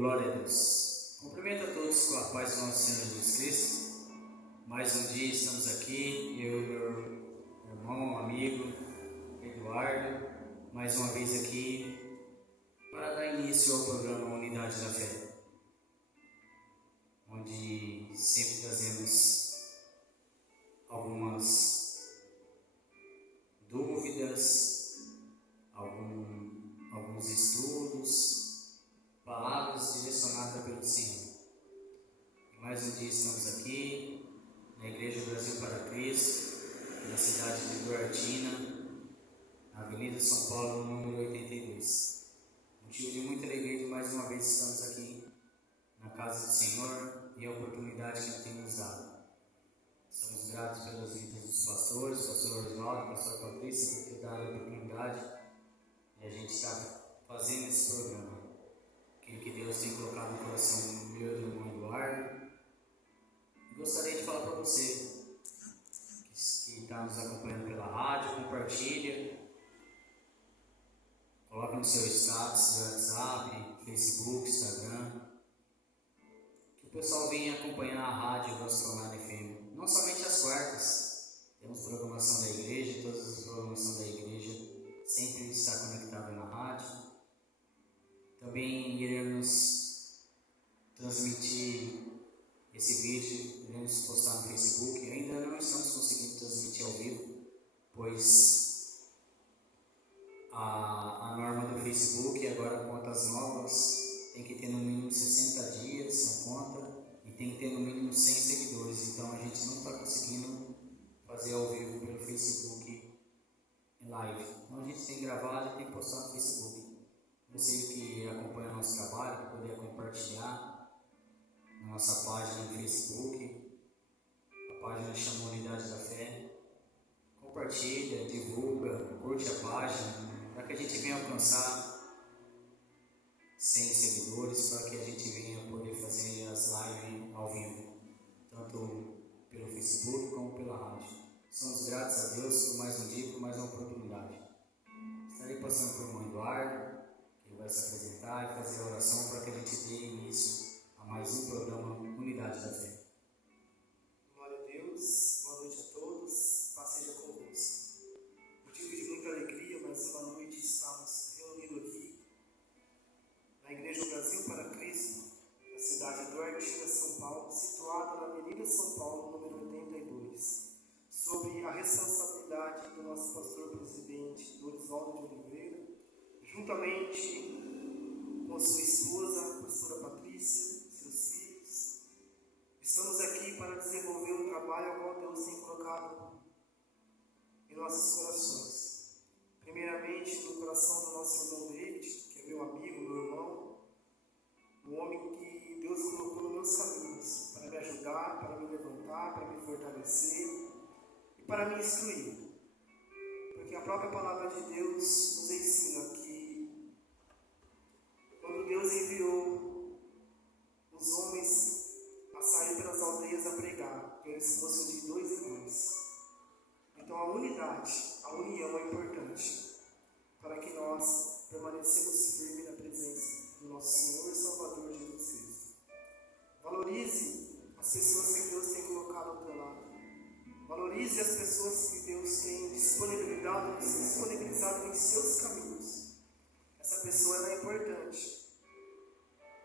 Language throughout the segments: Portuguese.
Glória a Deus. Cumprimento a todos com a paz do nosso Senhor Jesus Cristo. Mais um dia estamos aqui, eu e meu irmão, amigo, Eduardo, mais uma vez aqui para dar início ao programa Unidade da Fé, onde sempre trazemos algumas dúvidas, alguns estudos, palavras direcionadas pelo Senhor. Mais um dia estamos aqui na Igreja Brasil para Cristo, na cidade de Duartina, na Avenida São Paulo, número 82. Motivo de muita alegria que mais uma vez estamos aqui na casa do Senhor e a oportunidade que Ele tem nos dado. Somos gratos pelas vidas dos pastores, pastor Oswaldo, pastor Patrícia, por ter dado a oportunidade e a gente está fazendo esse programa. Aquilo que Deus tem colocado no coração do meu irmão Eduardo. Gostaria de falar para você que está nos acompanhando pela rádio, compartilha, coloca no seu status de WhatsApp, Facebook, Instagram, que o pessoal venha acompanhar a rádio Gospel Online FM. Não somente as quartas, temos programação da igreja, todas as programações da igreja sempre está conectada na rádio. Também iremos transmitir esse vídeo, iremos postar no Facebook. Ainda não estamos conseguindo transmitir ao vivo, pois a norma do Facebook agora, contas novas, tem que ter no mínimo 60 dias na conta e tem que ter no mínimo 100 seguidores. Então a gente não está conseguindo fazer ao vivo pelo Facebook em live. Então a gente tem gravado e tem postado no Facebook. Você que acompanha o nosso trabalho, poder compartilhar na nossa página no Facebook, a página chama Unidade da Fé. Compartilha, divulga, curte a página, para que a gente venha alcançar 100 seguidores, para que a gente venha poder fazer as lives ao vivo, tanto pelo Facebook como pela rádio. Somos gratos a Deus por mais um dia, por mais uma oportunidade. Estarei passando por irmão Eduardo, que vai se apresentar e fazer a oração para que a gente dê início a mais um programa Unidade da Fé. Glória a Deus, boa noite a todos, paz seja convosco. Motivo de muita alegria, mais uma noite estamos reunidos aqui na Igreja Brasil para Cristo, na cidade de Duartina, São Paulo, situada na Avenida São Paulo, número 82, sob a responsabilidade do nosso pastor presidente, Dorisvaldo de Oliveira, juntamente com sua esposa, a pastora Patrícia, seus filhos. Estamos aqui para desenvolver um trabalho ao qual Deus tem colocado em nossos corações. Primeiramente, no coração do nosso irmão David, que é meu amigo, meu irmão, um homem que Deus colocou nos meus caminhos para me ajudar, para me levantar, para me fortalecer e para me instruir. Porque a própria palavra de Deus nos ensina que quando Deus enviou os homens a sair pelas aldeias a pregar, que eles fossem de 2 em 2. Então a unidade, a união é importante para que nós permanecemos firmes na presença do nosso Senhor e Salvador Jesus Cristo. Valorize as pessoas que Deus tem colocado ao teu lado. Valorize as pessoas que Deus tem disponibilizado em seus caminhos. Essa pessoa ela é importante.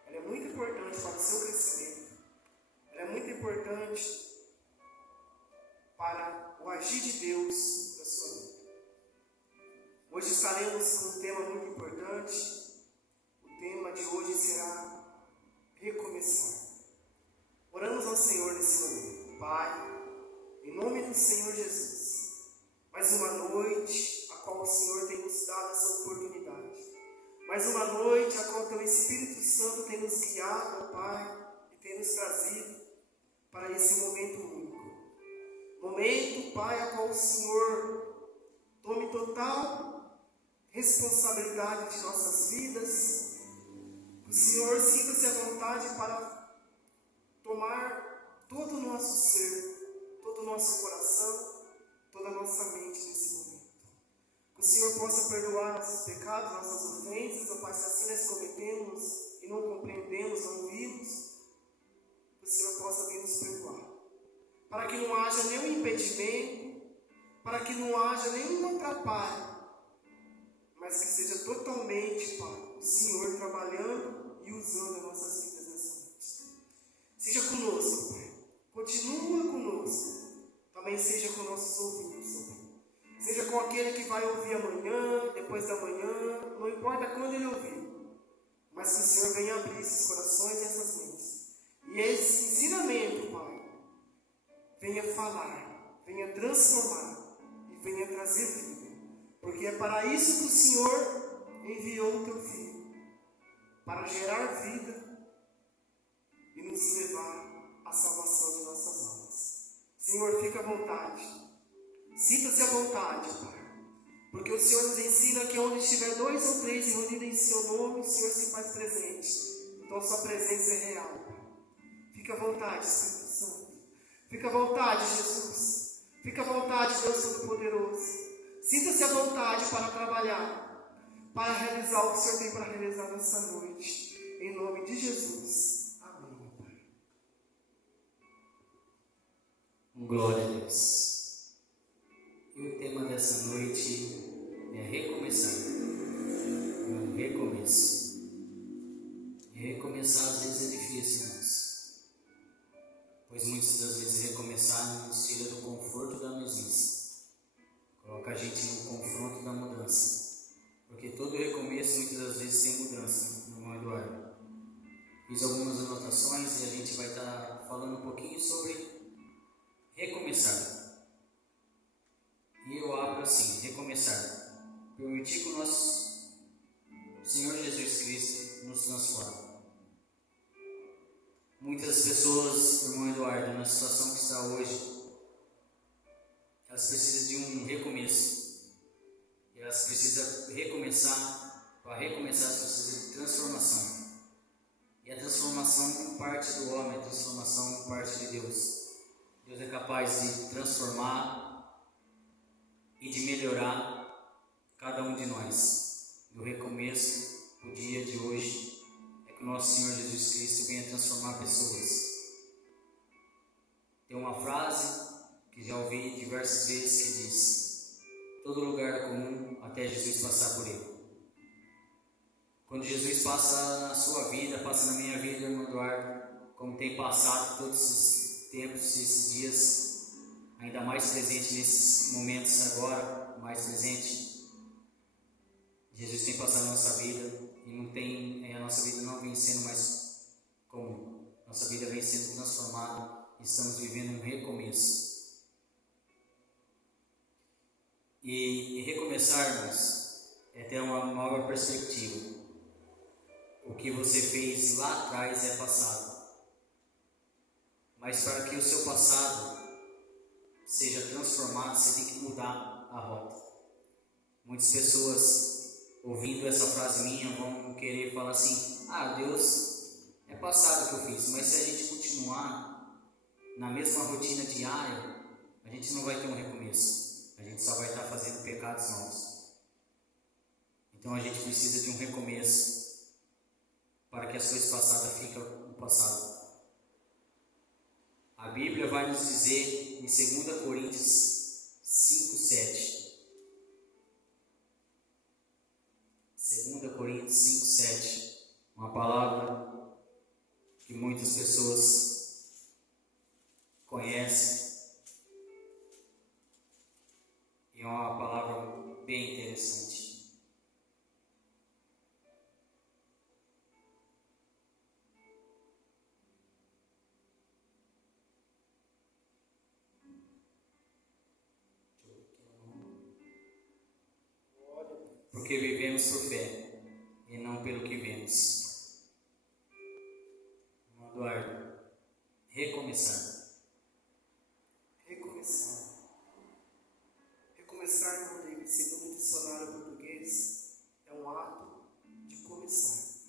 Ela é muito importante para o seu crescimento. Ela é muito importante para o agir de Deus na sua vida. Hoje estaremos com um tema muito importante. O tema de hoje será recomeçar. Oramos ao Senhor nesse momento. Pai, em nome do Senhor Jesus, mais uma noite a qual o Senhor tem nos dado essa oportunidade. Mais uma noite a qual o Teu Espírito Santo tem nos guiado, Pai, e tem nos trazido para esse momento único. Momento, Pai, a qual o Senhor tome total responsabilidade de nossas vidas. O Senhor sinta-se à vontade para tomar todo o nosso ser, todo o nosso coração, toda a nossa mente nesse momento. Que o Senhor possa perdoar nossos pecados, nossas ofensas, ó Pai, se assim nós cometemos que não compreendemos, não vimos, que o Senhor possa vir nos perdoar. Para que não haja nenhum impedimento, para que não haja nenhum atrapalho, mas que seja totalmente, Pai, o Senhor trabalhando e usando as nossas vidas nessa noite. Seja conosco, Pai. Continua conosco. Também seja com nossos ouvidos, Pai. Seja com aquele que vai ouvir amanhã, depois da manhã, não importa quando ele ouvir. Mas que o Senhor venha abrir esses corações e essas mentes. E esse ensinamento, Pai, venha falar, venha transformar e venha trazer vida. Porque é para isso que o Senhor enviou o Teu Filho. Para gerar vida e nos levar à salvação de nossas almas. Senhor, fica à vontade. Sinta-se à vontade, Pai. Porque o Senhor nos ensina que onde estiver 2 ou 3 reunidos em Seu nome, o Senhor se faz presente. Então Sua presença é real, Pai. Fica à vontade, Espírito Santo. Fica à vontade, Jesus. Fica à vontade, Deus Todo-Poderoso. Sinta-se à vontade para trabalhar, para realizar o que o Senhor tem para realizar nessa noite. Em nome de Jesus. Amém, Pai. Glória a Deus. E o tema dessa noite é recomeçar. É um recomeço. E recomeçar às vezes é difícil, irmãos. Pois muitas das vezes recomeçar nos tira do conforto da mesmice. Coloca a gente no confronto da mudança. Porque todo recomeço muitas das vezes tem mudança, no irmão Eduardo. Fiz algumas anotações e a gente vai estar falando um pouquinho sobre recomeçar. E eu abro assim, recomeçar. Permitir que o nosso Senhor Jesus Cristo nos transforme. Muitas pessoas, irmão Eduardo, na situação que está hoje, elas precisam de um recomeço. E elas precisam recomeçar. Para recomeçar, elas precisam de transformação. E a transformação não parte do homem, a transformação parte de Deus. Deus é capaz de transformar e de melhorar cada um de nós. Do recomeço, o dia de hoje, é que o nosso Senhor Jesus Cristo venha transformar pessoas. Tem uma frase que já ouvi diversas vezes que diz: todo lugar é comum até Jesus passar por ele. Quando Jesus passa na sua vida, passa na minha vida, irmão Eduardo, como tem passado todos esses tempos, esses dias, ainda mais presente nesses momentos agora, mais presente, Jesus tem passado na nossa vida e a nossa vida não vem sendo mais comum. Nossa vida vem sendo transformada e estamos vivendo um recomeço. E recomeçarmos é ter uma nova perspectiva. O que você fez lá atrás é passado. Mas para que o seu passado seja transformado, você tem que mudar a rota. Muitas pessoas, ouvindo essa frase minha, vão querer falar assim: Deus, é passado que eu fiz. Mas se a gente continuar na mesma rotina diária, a gente não vai ter um recomeço. A gente só vai estar fazendo pecados novos. Então a gente precisa de um recomeço, para que as coisas passadas fiquem no passado. A Bíblia vai nos dizer em 2 Coríntios 5:7. 2 Coríntios 5:7. Uma palavra que muitas pessoas conhecem. E é uma palavra bem interessante. Porque vivemos por fé e não pelo que vemos. Eduardo, recomeçar. Recomeçar, irmão David, segundo o dicionário português, é um ato de começar.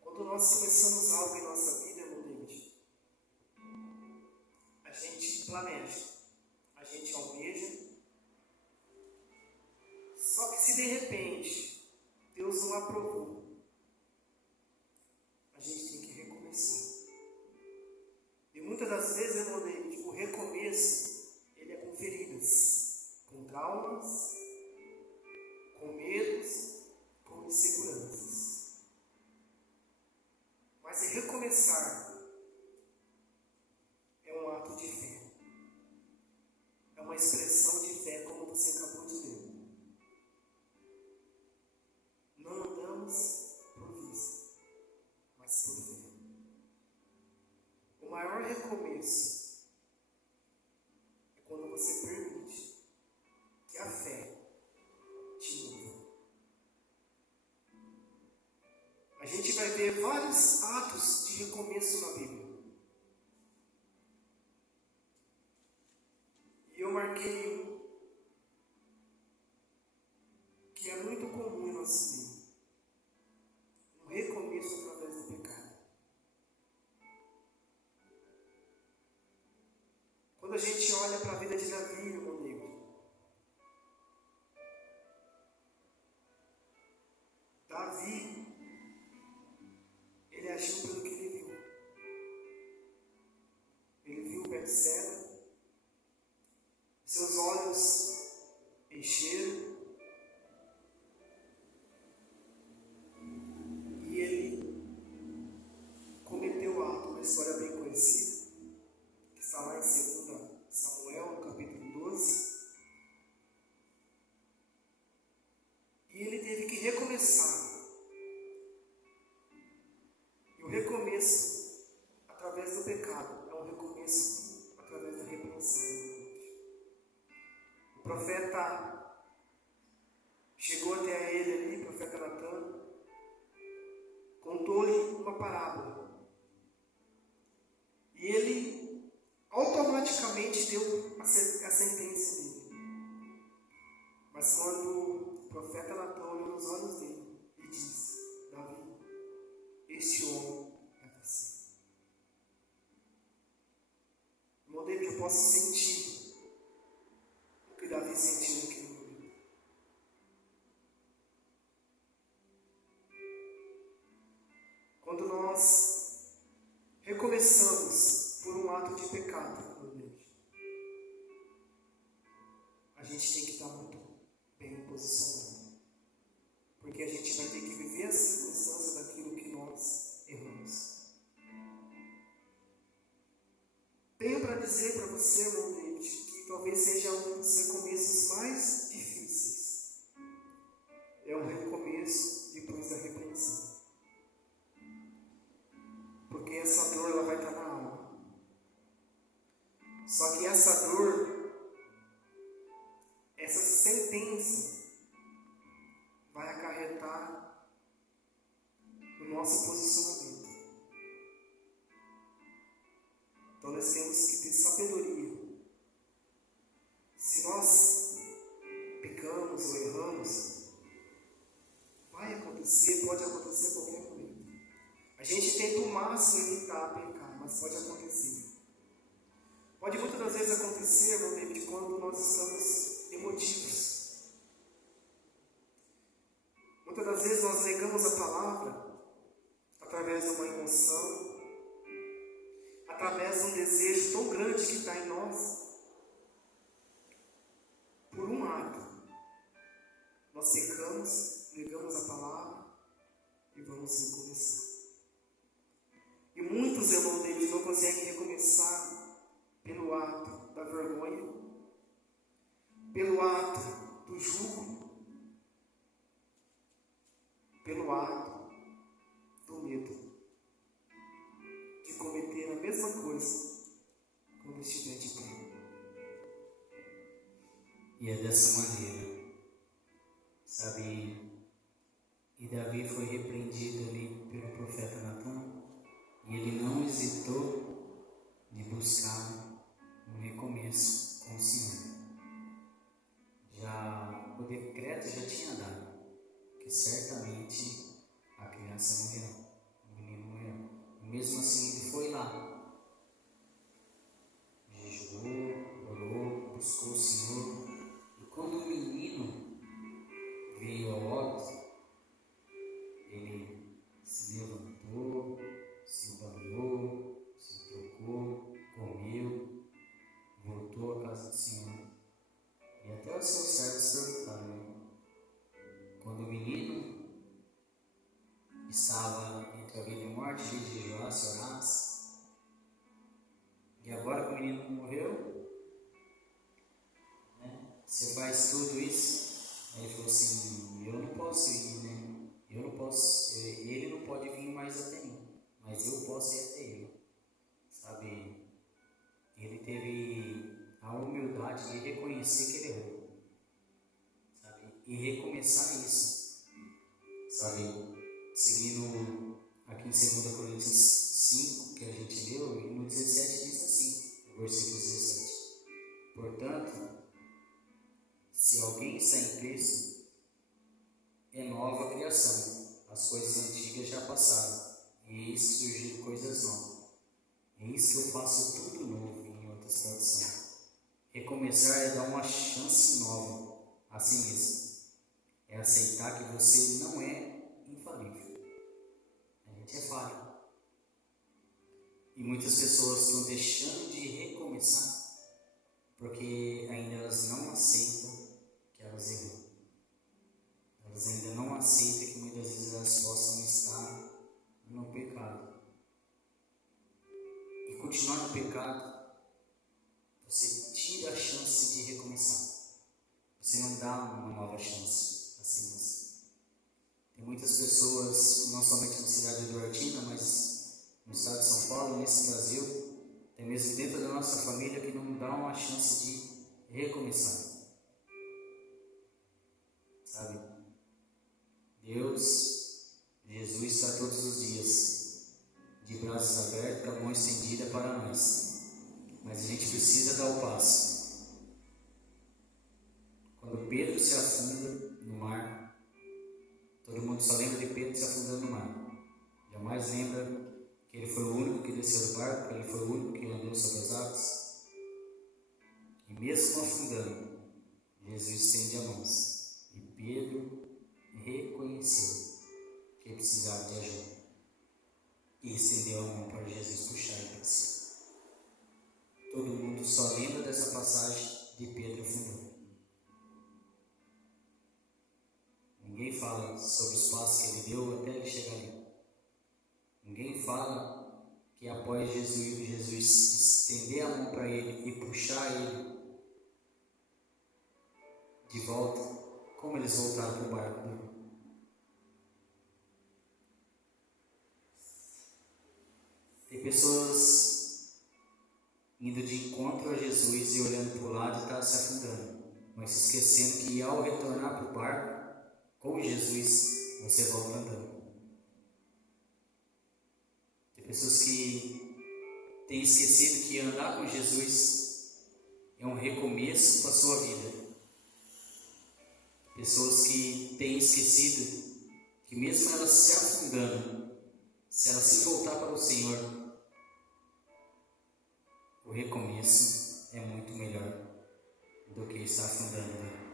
Quando nós começamos algo em nossa vida, irmão David, a gente planeja, a gente almeja. Só que se de repente Deus não muitas das vezes, irmão David, o recomeço, ele é com feridas, com traumas, com medos, com inseguranças. Mas recomeçar é um ato de fé. É uma expressão de fé, como você acabou de ler. Não andamos por vista, mas por fé. O maior recomeço é quando você permite que a fé te move. A gente vai ver vários atos de recomeço na Bíblia. E eu marquei um que é muito comum em nosso meio. Um recomeço através do pecado. Quando a gente olha para a vida de Davi, meu amigo, Davi, ele agiu pelo que ele viu. Ele viu Betseba, seus olhos encheram, e ele cometeu o ato, uma história bem conhecida, que está lá em 2 Samuel, no capítulo 12. E ele teve que recomeçar. E o recomeço, através do pecado, é um recomeço através da repreensão. O profeta chegou até ele ali, o profeta Natan, contou-lhe uma parábola. E ele automaticamente deu a sentença dele. Mas quando o profeta Natan olhou nos olhos dele e disse: Davi, este homem é você. Irmão David, eu posso sentir o que Davi sentiu naquele momento. Quando nós recomeçamos por um ato de pecado, meu Deus, a gente tem que estar muito bem posicionado. Porque a gente vai ter que viver a circunstância daquilo que nós erramos. Tenho para dizer para você, irmão David, que talvez seja um dos recomeços mais difíceis. É um recomeço depois da repreensão. Porque essa dor ela vai estar na alma. Só que essa dor, essa sentença, vai acarretar no nosso posicionamento. Então nós temos que ter sabedoria. Se nós pecamos ou erramos, vai acontecer, pode acontecer a qualquer momento. A gente tenta o máximo evitar pecar, mas pode acontecer. Pode muitas das vezes acontecer, irmão David, quando nós estamos emotivos. Muitas das vezes nós negamos a palavra através de uma emoção, através de um desejo tão grande que está em nós. Por um ato, nós pecamos, negamos a palavra e vamos recomeçar. E muitos, irmão David, não conseguem recomeçar pelo ato da vergonha, pelo ato do jugo, pelo ato do medo de cometer a mesma coisa quando estiver de pé. E é dessa maneira, sabe? E Davi foi repreendido ali pelo profeta Natan, e ele não hesitou de buscar um recomeço com o Senhor. O decreto já tinha dado que certamente a criança morreu, o menino morreu. E mesmo assim ele foi lá, jejuou, orou, buscou o Senhor. E quando o menino veio ao óbito, ele se levantou, se banhou, se trocou, E agora que o menino morreu, né? Você faz tudo isso. Aí ele falou assim, eu não posso ir, né? Eu não posso, ele não pode vir mais até mim, mas eu posso ir até ele. Sabe? Ele teve a humildade de reconhecer que ele errou, sabe? E recomeçar isso, sabe? Seguindo aqui em 2 Coríntios 5, que a gente leu, e no 17 diz assim, no versículo 17: portanto, se alguém está em Cristo, é nova criação, as coisas antigas já passaram, e eis que surgiram coisas novas. Eis que eu faço tudo novo, em outra tradução. Recomeçar é dar uma chance nova a si mesmo. É aceitar que você não é infalível. A gente é falho. E muitas pessoas estão deixando de recomeçar porque ainda elas não aceitam que elas erram. Elas ainda não aceitam que muitas vezes elas possam estar no pecado. E continuar no pecado, você tira a chance de recomeçar. Você não dá uma nova chance a si mesmo. Tem muitas pessoas, não somente na cidade de Duartina, mas no estado de São Paulo, nesse Brasil, até mesmo dentro da nossa família, que não dá uma chance de recomeçar. Sabe? Deus, Jesus está todos os dias de braços abertos, com a mão estendida para nós. Mas a gente precisa dar o passo. Quando Pedro se afunda no mar, todo mundo só lembra de Pedro se afundando no mar. Jamais lembra que ele foi o único que desceu do barco, que ele foi o único que andou sobre as águas. E mesmo afundando, Jesus estende as mãos. E Pedro reconheceu que ele precisava de ajuda. E estendeu a mão para Jesus puxar ele para si. Todo mundo só lembra dessa passagem de Pedro afundando. Ninguém fala sobre os passos que ele deu até ele chegar ali. Ninguém fala que após Jesus estender a mão para ele e puxar ele de volta, como eles voltaram para o barco. Tem pessoas indo de encontro a Jesus e olhando para o lado e está se afundando, mas se esquecendo que ao retornar para o barco com Jesus, você volta andando. Tem pessoas que têm esquecido que andar com Jesus é um recomeço para a sua vida. Pessoas que têm esquecido que mesmo elas se afundando, se elas se voltar para o Senhor, o recomeço é muito melhor do que estar afundando.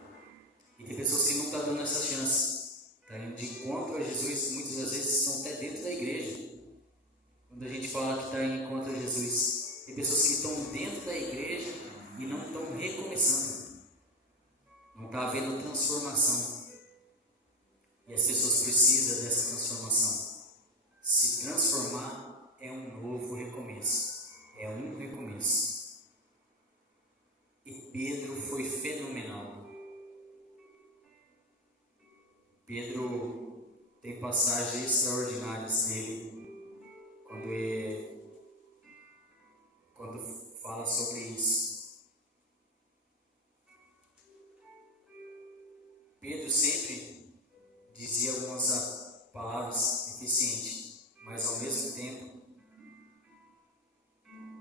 E tem pessoas que não estão dando essa chance. Está indo de encontro a Jesus, muitas das vezes estão até dentro da igreja. Quando a gente fala que está em encontro a Jesus, tem pessoas que estão dentro da igreja e não estão recomeçando. Não está havendo transformação. E as pessoas precisam dessa transformação. Se transformar é um novo recomeço. É um recomeço. E Pedro foi fenomenal. Pedro tem passagens extraordinárias dele quando fala sobre isso. Pedro sempre dizia algumas palavras eficientes, mas ao mesmo tempo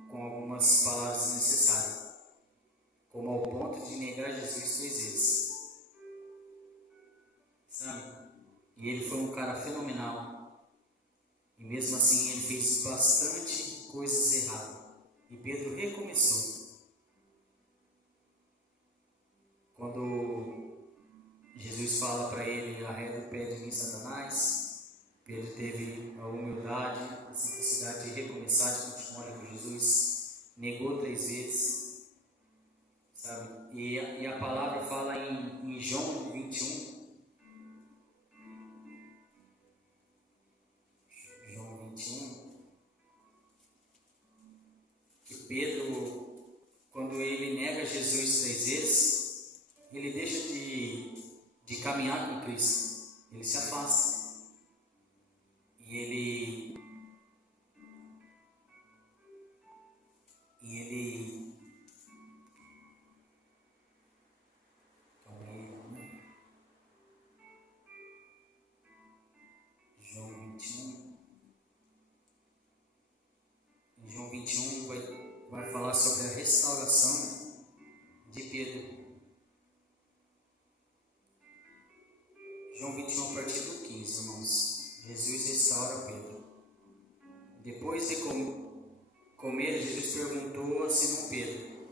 com algumas palavras necessárias, como ao ponto de negar Jesus 3 vezes. Sabe? E ele foi um cara fenomenal. E mesmo assim ele fez bastante coisas erradas. E Pedro recomeçou. Quando Jesus fala para ele: arreda o pé de mim, Satanás, Pedro teve a humildade, a simplicidade de recomeçar, de continuar com Jesus. Negou 3 vezes. Sabe? E a palavra fala em João 21. Pedro, quando ele nega Jesus 3 vezes, ele deixa de caminhar com Cristo, ele se afasta. E ele João 21 vai falar sobre a restauração de Pedro. João 21, a partir do 15, irmãos. Jesus restaura Pedro. Depois de comer, Jesus perguntou a Simão Pedro: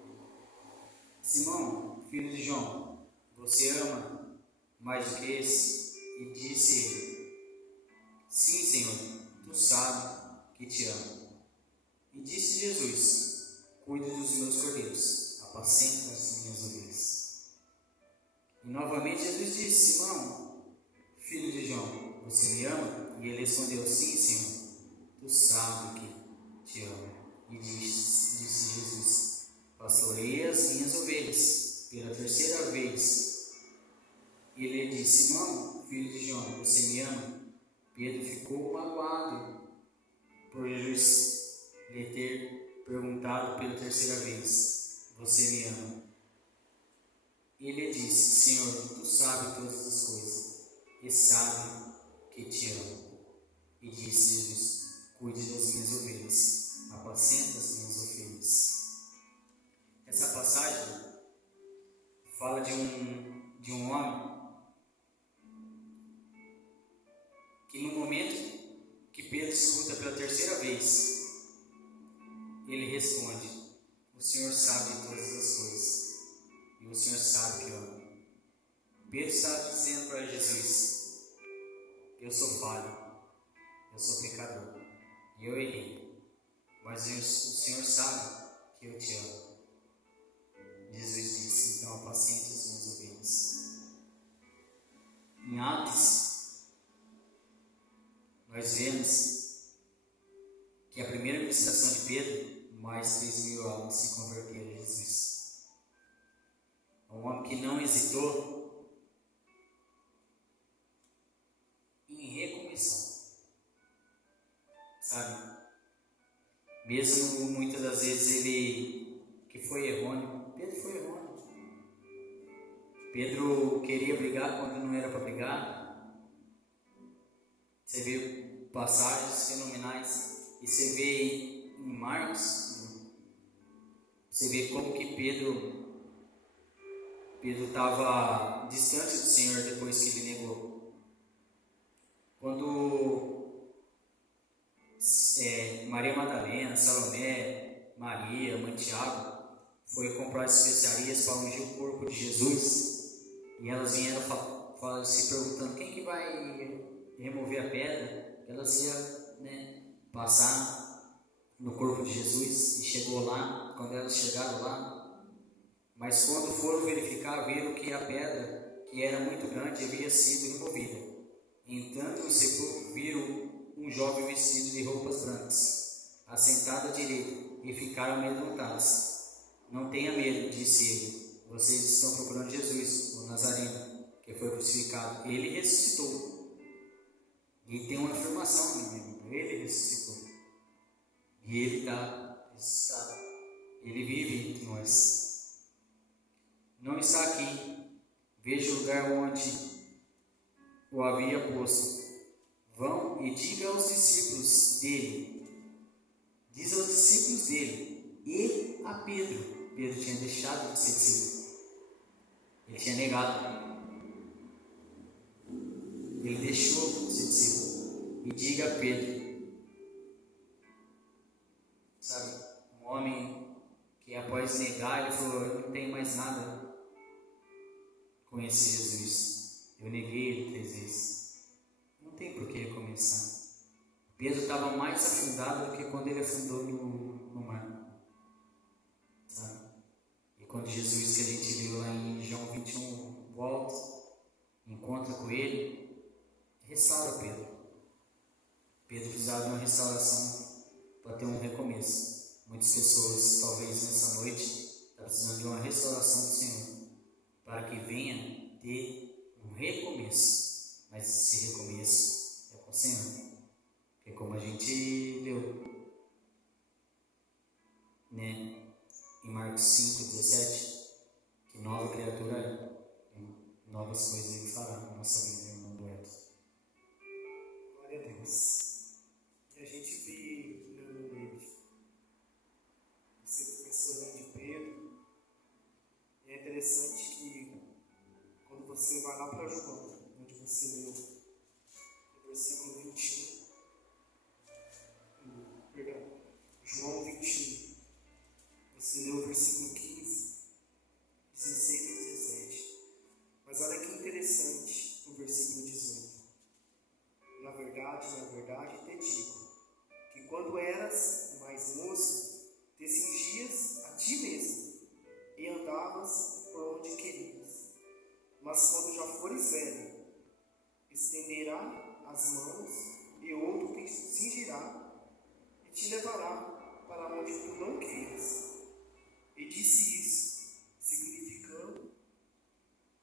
Simão, filho de João, você ama mais do que esse? E disse ele: Sim, Senhor, tu sabes que te amo. E disse Jesus: Cuide dos meus cordeiros, apacenta as minhas ovelhas. E novamente Jesus disse: Simão, filho de João, você me ama? E ele respondeu: Sim, Senhor, tu sabes que te amo. E disse Jesus: Pastorei as minhas ovelhas. Pela terceira vez ele disse: Simão, filho de João, você me ama? Pedro ficou magoado por Jesus lhe ter perguntado pela terceira vez: Você me ama? Ele disse: Senhor, tu sabes todas as coisas e sabe que te amo. E disse Jesus: Cuide das minhas ovelhas, apacenta as minhas ovelhas. Essa passagem fala de um homem que, no momento que Pedro escuta pela terceira vez, ele responde: O Senhor sabe de todas as coisas e o Senhor sabe que eu amo. Pedro está dizendo para Jesus: Eu sou falho, eu sou pecador e eu errei, mas o Senhor sabe que eu te amo. Jesus disse: Então apacente as minhas ovelhas. Em Atos, nós vemos que a primeira ministração de Pedro, mais 3.000 almas se converteram a Jesus. Um homem que não hesitou em recomeçar, sabe? Mesmo muitas das vezes ele que foi errôneo. Pedro foi errôneo. Pedro queria brigar quando não era para brigar. Você vê passagens fenomenais e você vê em Marcos, você vê como que Pedro estava distante do Senhor depois que ele negou. Quando Maria Madalena, Salomé, Maria, mãe de Tiago, foi comprar especiarias para ungir o corpo de Jesus, e elas vieram se perguntando quem que vai remover a pedra. Elas iam passar no corpo de Jesus, e chegou lá. Quando elas chegaram lá, mas quando foram verificar, viram que a pedra, que era muito grande, havia sido removida. Entrando no sepulcro, viram um jovem vestido de roupas brancas, assentado à direita, e ficaram amedrontados. Não tenha medo, disse ele. Vocês estão procurando Jesus, o Nazareno, que foi crucificado. Ele ressuscitou. E tem uma afirmação no livro: ele ressuscitou. E ele está ressuscitado. Ele vive entre nós. Não está aqui. Veja o lugar onde o havia posto. Vão e diga aos discípulos dele. Diz aos discípulos dele e a Pedro. Pedro tinha deixado de ser discípulo. Ele tinha negado. Ele deixou de ser discípulo. E diga a Pedro, sabe, um homem que após negar, ele falou: Eu não tenho mais nada com esse Jesus. Eu neguei ele 3 vezes. Não tem por que recomeçar. Pedro estava mais afundado do que quando ele afundou no mar. Sabe? E quando Jesus, que a gente viu lá em João 21, volta, encontra com ele, restaura Pedro. Pedro precisava de uma restauração para ter um recomeço. Muitas pessoas pessoas, talvez nessa noite, está precisando de uma restauração do Senhor, para que venha ter um recomeço. Mas esse recomeço é com o Senhor. Porque como a gente leu, né, em Marcos 5:17, que nova criatura é, novas coisas Ele fará na nossa vida, irmão do Edson. Glória a Deus. E a gente vê, meu Deus, você começou ali de Pedro, e é interessante que quando você vai lá para João, onde você leu no versículo 21, perdão, João 21, você leu o versículo 15, 16 e 17. Mas olha que interessante o versículo 18. Na verdade, te digo, que quando eras mais moço, te cingias a ti mesmo, e andavas por onde querias. Mas quando já fores velho, estenderá as mãos, e outro te cingirá, e te levará para onde tu não queiras. E disse isso, significando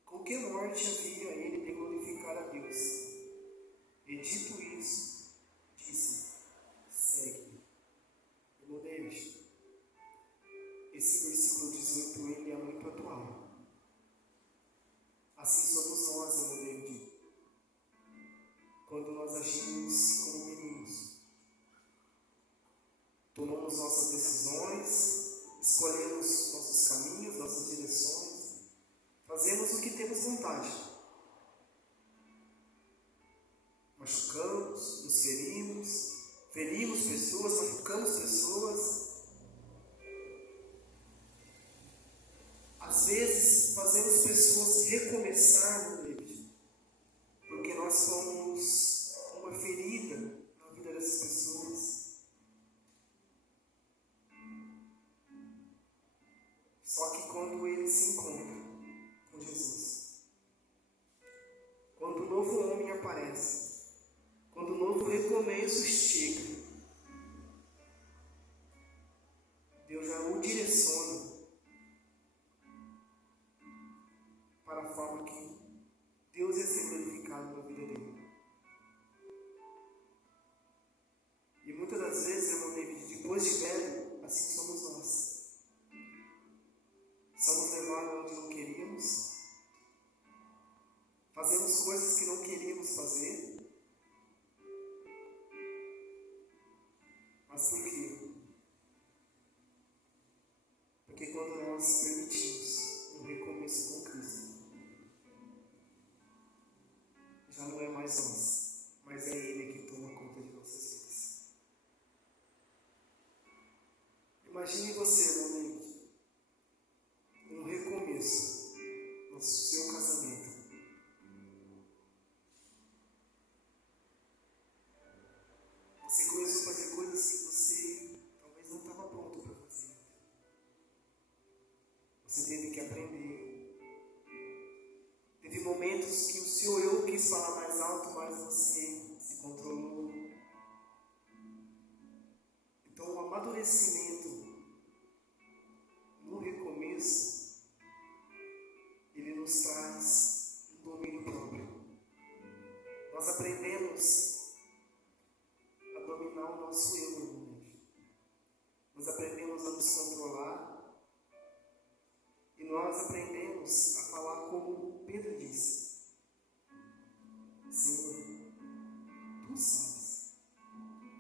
com que morte havia ele de glorificar a Deus. E dito isso, disse, segue-me. Irmão David, esse versículo 18 ele é muito atual. Assim somos nós, irmão David, quando nós agimos como meninos. Tomamos nossas decisões, escolhemos nossos caminhos, nossas direções, fazemos o que temos vontade. Machucamos, nos ferimos pessoas, machucamos pessoas. Às vezes fazemos pessoas recomeçar, meu Deus, porque nós somos uma ferida na vida dessas pessoas. Só que quando ele se encontra com Jesus, quando o novo homem aparece, quando o novo recomeço chega, Deus já o direciona para a forma que Deus ia ser glorificado na vida dele. E muitas das vezes, irmão David, depois de velho, assim somos nós. Somos levados onde não queríamos, fazemos coisas que não queríamos fazer. Mas por quê? Porque quando nós permitimos um recomeço com Cristo, já não é mais nós, mas é Ele que toma conta de nossas vidas. Imagine você, irmão David, um recomeço no seu casamento. Você começou a fazer coisas que você talvez não estava pronto para fazer. Você teve que aprender. Teve momentos que o seu eu quis falar mais alto, mas você se controlou. Então o amadurecimento no recomeço, ele nos traz um domínio próprio. Nós aprendemos a dominar o nosso eu, irmão. Nós aprendemos a nos controlar. E nós aprendemos a falar como Pedro disse: Senhor, tu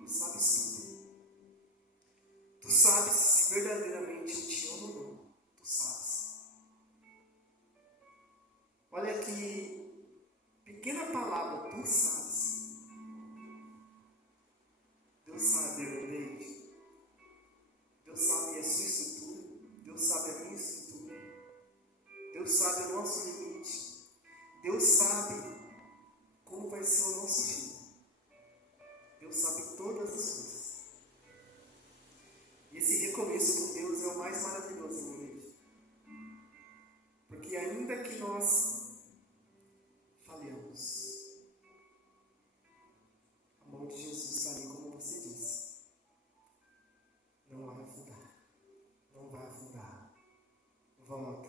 sabes tudo. Tu sabes se verdadeiramente eu te amo ou não. Tu sabes. Olha que pequena palavra, tu sabes. Deus sabe, irmão David. Deus sabe a sua estrutura. Deus sabe a minha estrutura. Deus sabe o nosso limite. Deus sabe como vai ser o nosso fim. Deus sabe todas as coisas. E esse recomeço com Deus é o mais maravilhoso, meu Deus. Porque ainda que nós falhamos, a mão de Jesus está ali, como você disse. Não há afundar. volta.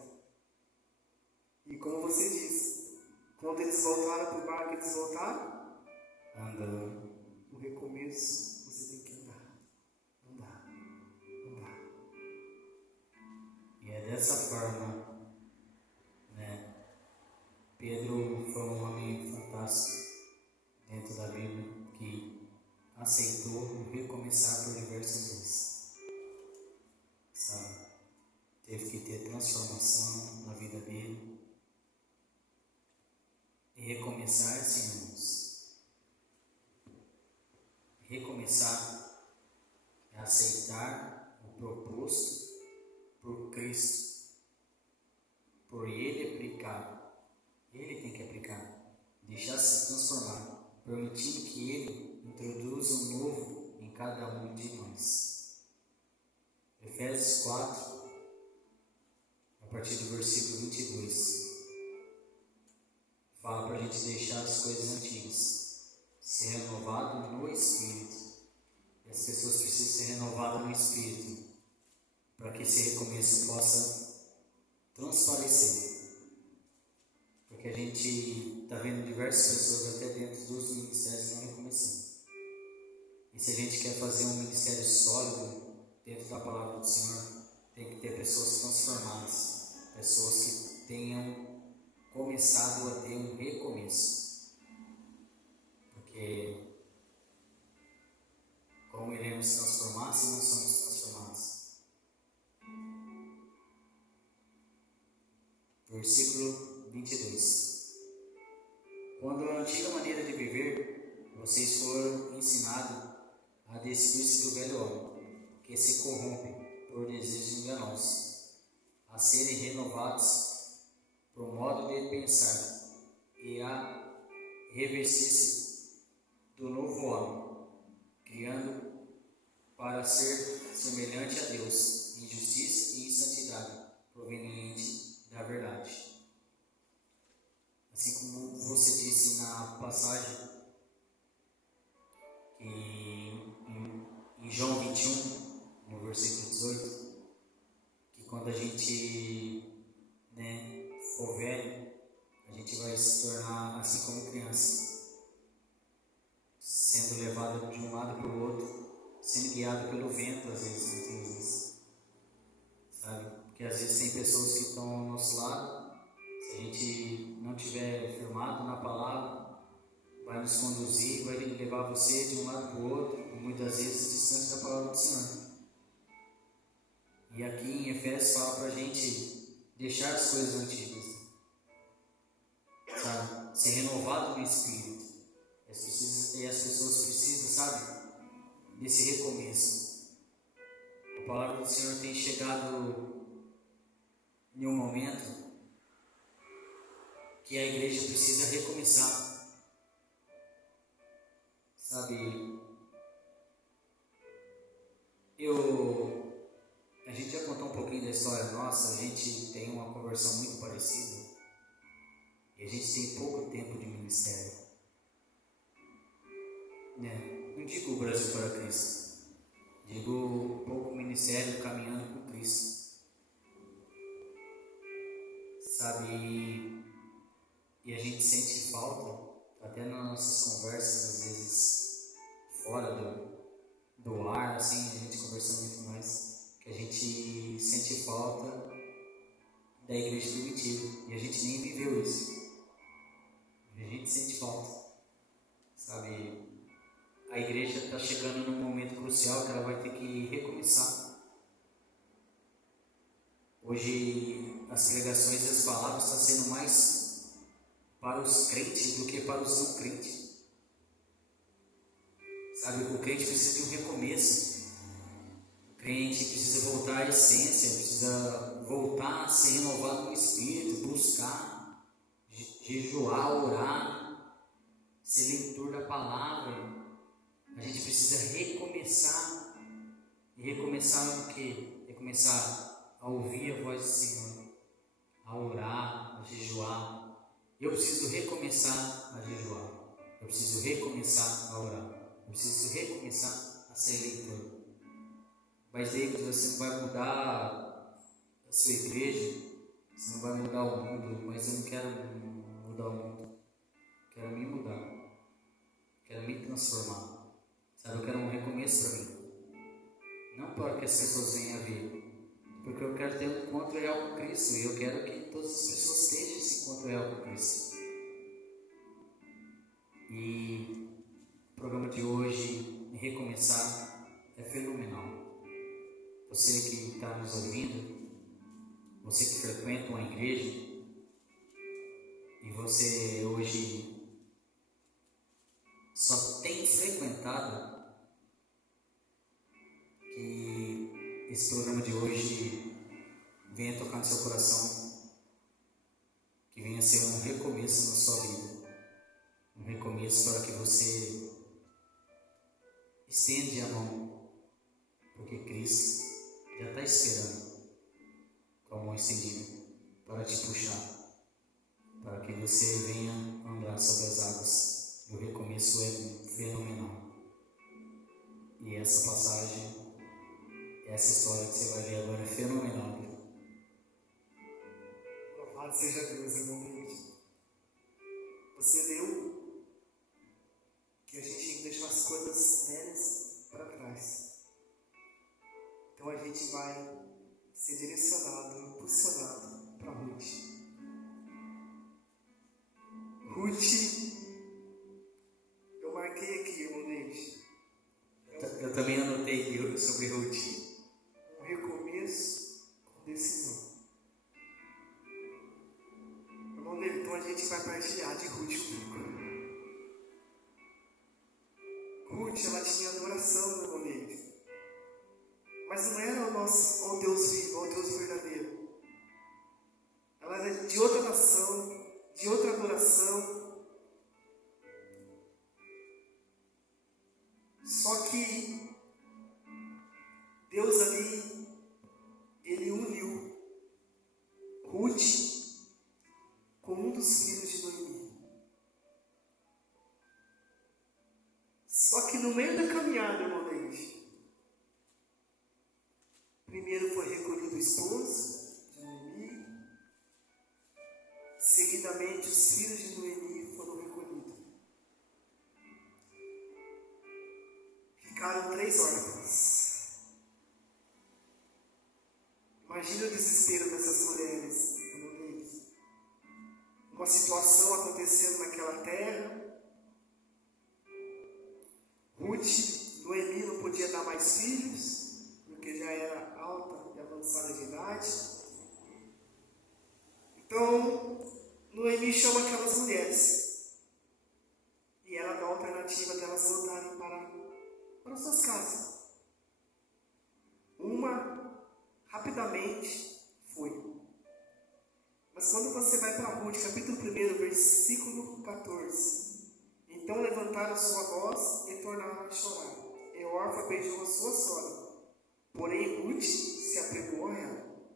E como você disse, quando eles voltaram para o barco, eles voltaram andando. No recomeço, você tem que andar. Andar. E é dessa forma, né? Pedro foi um homem fantástico dentro da Bíblia que aceitou recomeçar por diversas vezes, sabe? Teve que ter transformação na vida dele e recomeçar, irmãos. Recomeçar é aceitar o proposto por Cristo, por Ele aplicar. Ele tem que aplicar, deixar-se transformar, permitindo que Ele introduza um novo em cada um de nós. Efésios 4, a partir do versículo 22, fala para a gente deixar as coisas antigas, ser renovado no Espírito. E as pessoas precisam ser renovadas no Espírito, para que esse recomeço possa transparecer. Porque a gente está vendo diversas pessoas até dentro dos ministérios não recomeçando. E se a gente quer fazer um ministério sólido dentro da palavra do Senhor, tem que ter pessoas transformadas, pessoas que tenham começado a ter um recomeço. Porque como iremos transformar se não somos transformados? Versículo 22. Quando a antiga maneira de viver, vocês foram ensinados a despir-se do velho homem, que se corrompe por desejos enganosos, a serem renovados por modo de pensar e a revestir-se do novo homem, criando para ser semelhante a Deus em justiça e em santidade, proveniente da verdade. Assim como você disse na passagem, em João 21, no versículo 18, que quando a gente for velho, a gente vai se tornar assim como criança, sendo levado de um lado para o outro, sendo guiado pelo vento, às vezes, muitas vezes, sabe? Porque às vezes tem pessoas que estão ao nosso lado, se a gente não estiver firmado na palavra, vai nos conduzir, vai levar você de um lado para o outro, e muitas vezes distante da palavra do Senhor. E aqui em Efésios fala para a gente deixar as coisas antigas, sabe? Ser renovado no Espírito. E as pessoas precisam, sabe? Desse recomeço. A palavra do Senhor tem chegado em um momento que a igreja precisa recomeçar. Sabe, a gente já contou um pouquinho da história nossa, a gente tem uma conversão muito parecida e a gente tem pouco tempo de ministério, né? Não digo o Brasil para Cristo, digo pouco ministério caminhando com Cristo, sabe, e a gente sente falta, até nas nossas conversas, às vezes fora do ar, assim, a gente conversando muito mais, que a gente sente falta da igreja primitiva, e a gente nem viveu isso, a gente sente falta, sabe? A igreja está chegando num momento crucial que ela vai ter que recomeçar. Hoje as pregações e as palavras estão sendo mais para os crentes do que para os não crentes. Sabe, o crente precisa de um recomeço. O crente precisa voltar à essência, precisa voltar a ser renovado no Espírito, buscar, jejuar, orar, ser leitor da palavra. A gente precisa recomeçar. E recomeçar o quê? Recomeçar a ouvir a voz do Senhor, a orar, a jejuar. Eu preciso recomeçar a jejuar. Eu preciso recomeçar a orar. Eu preciso recomeçar a ser leitor. Mas aí você não vai mudar a sua igreja, Você não vai mudar o mundo, mas eu não quero mudar o mundo. Quero me mudar. Quero me transformar. Sabe, eu quero um recomeço para mim. Não para que as pessoas venham a ver, porque eu quero ter um encontro real com Cristo e eu quero que todas as pessoas tenham esse encontro real com Cristo. E o programa de hoje, recomeçar, é fenomenal. Você que está nos ouvindo, você que frequenta uma igreja e você hoje só tem frequentado, que esse programa de hoje venha tocar no seu coração, que venha ser um recomeço na sua vida, um recomeço para que você estende a mão, porque Cristo já está esperando com a mão estendida para te puxar, para que você venha andar sobre as águas. O recomeço é fenomenal. E essa passagem, essa história que você vai ver agora é fenomenal. Louvado seja Deus, irmão. Você leu que a gente tem que deixar as coisas velhas para trás. Então a gente vai ser direcionado, impulsionado para Ruth. Ruth, eu marquei aqui, irmão David. Eu também anotei aqui sobre Ruth. Um recomeço com decisão. Irmão David, então a gente vai partilhar de Ruth um pouco. Ruth, ela tinha adoração, irmão David. Mas não era ao Deus vivo, ao Deus verdadeiro. Ela era de outra nação, de outra adoração. Só que Deus ali, Ele uniu Ruth com um dos filhos de Noemi. Só que no meio da caminhada, irmão David, primeiro foi recolhido o esposo de Noemi, seguidamente os filhos de Noemi foram recolhidos. Ficaram 3 órfãos. Imagina o desespero dessas mulheres, irmão David. Uma situação acontecendo naquela terra. Ruth, Noemi não podia dar mais filhos, porque já era alta e avançada de idade. Então, Noemi chama aquelas mulheres e ela dá a alternativa delas voltarem para suas casas. Uma, rapidamente, foi. Mas quando você vai para Ruth, capítulo 1, versículo 14. Então levantaram sua voz e tornaram a chorar. E Orfa beijou a sua sogra. Porém Ruth se apegou a ela.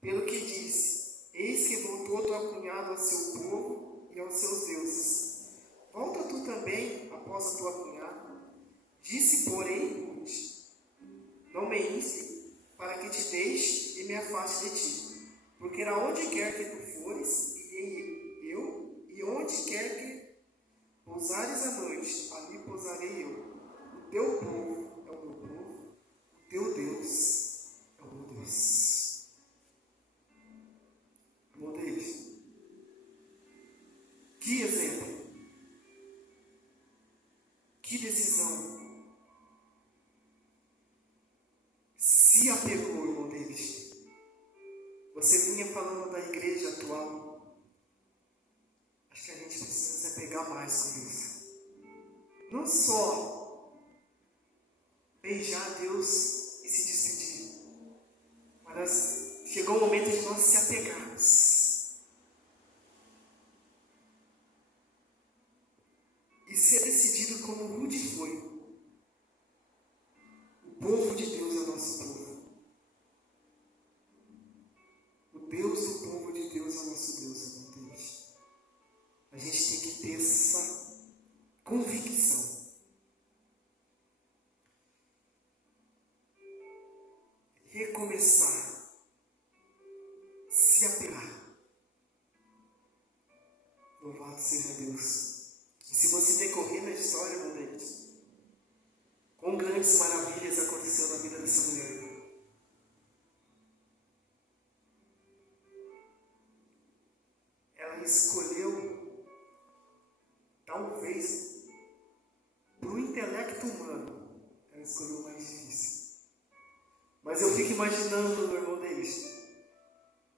Pelo que disse: eis que voltou tua cunhada ao seu povo e aos seus deuses. Volta tu também após a tua cunhada. Disse, porém, Ruth: não me ensine, para que te deixe e me afaste de ti. Porque aonde quer que tu fores, irei eu, e onde quer que pousares à noite, ali pousarei eu. O teu povo é o meu povo, o teu Deus é o meu Deus. Irmão Deus, que exemplo, que decisão. Se apegou, irmão David. Você vinha falando da igreja atual. Acho que a gente precisa se apegar mais com Deus. Não só beijar Deus e se despedir, mas chegou o momento de nós se apegarmos e ser decidido como Ruth foi. O povo de Deus é o nosso povo. O Deus do povo de Deus é o nosso Deus, irmão Deus. A gente tem que ter essa convicção. Recomeçar. seja Deus. E se você decorrer na história, meu Deus, quão grandes maravilhas aconteceu na vida dessa mulher. Ela escolheu, talvez, para o intelecto humano, ela escolheu o mais difícil. Mas eu fico imaginando, meu irmão Denis,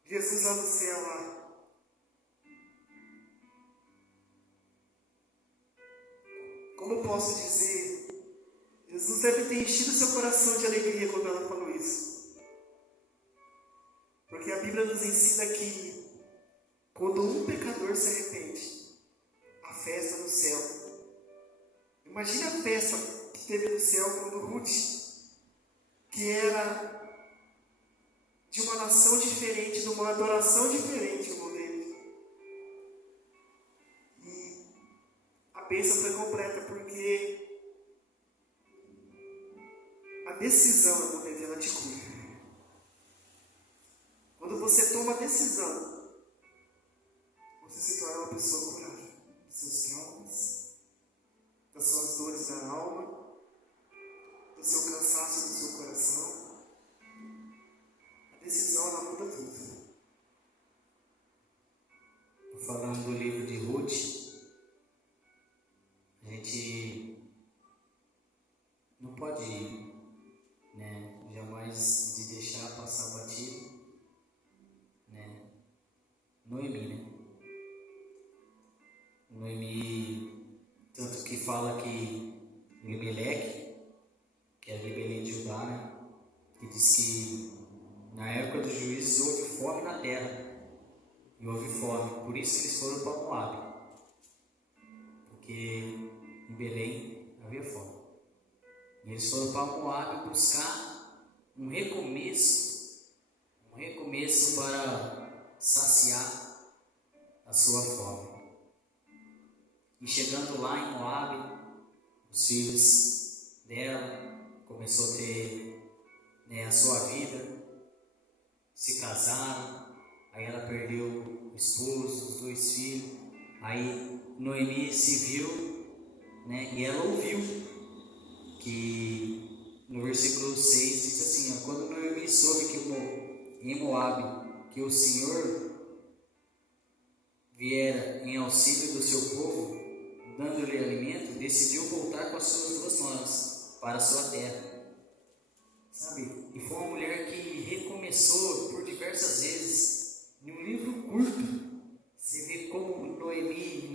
Jesus lá no céu, lá. Como eu posso dizer? Jesus deve ter enchido seu coração de alegria quando ela falou isso. Porque a Bíblia nos ensina que quando um pecador se arrepende, a festa no céu. Imagine a festa que teve no céu quando Ruth, que era de uma nação diferente, de uma adoração diferente, irmão dele. E a bênção foi completa, porque a decisão, irmão dele, ela te cura. Quando você toma a decisão, você se torna uma pessoa curada dos seus traumas, das suas dores da alma, do seu cansaço do seu coração. A decisão, ela muda tudo. Falando do livro de Ruth, a gente não pode, jamais de deixar passar batido, Noemi, Noemi, tanto que fala que Elimeleque, que é de Belém de Judá, que diz que na época dos juízes houve fome na terra, e houve fome, por isso que eles foram para Moab, porque em Belém havia fome, e eles foram para Moab buscar um recomeço para saciar a sua fome. E chegando lá em Moab, os filhos dela começou a ter a sua vida, se casaram, aí ela perdeu o esposo, os 2 filhos, aí Noemi se viu, e ela ouviu que no versículo 6 diz assim, quando Noemi soube que em Moab que o Senhor viera em auxílio do seu povo, dando-lhe alimento, decidiu voltar com as suas 2 noras para a sua terra. Sabe? E foi uma mulher que recomeçou por diversas vezes. Em um livro curto, você vê como Noemi,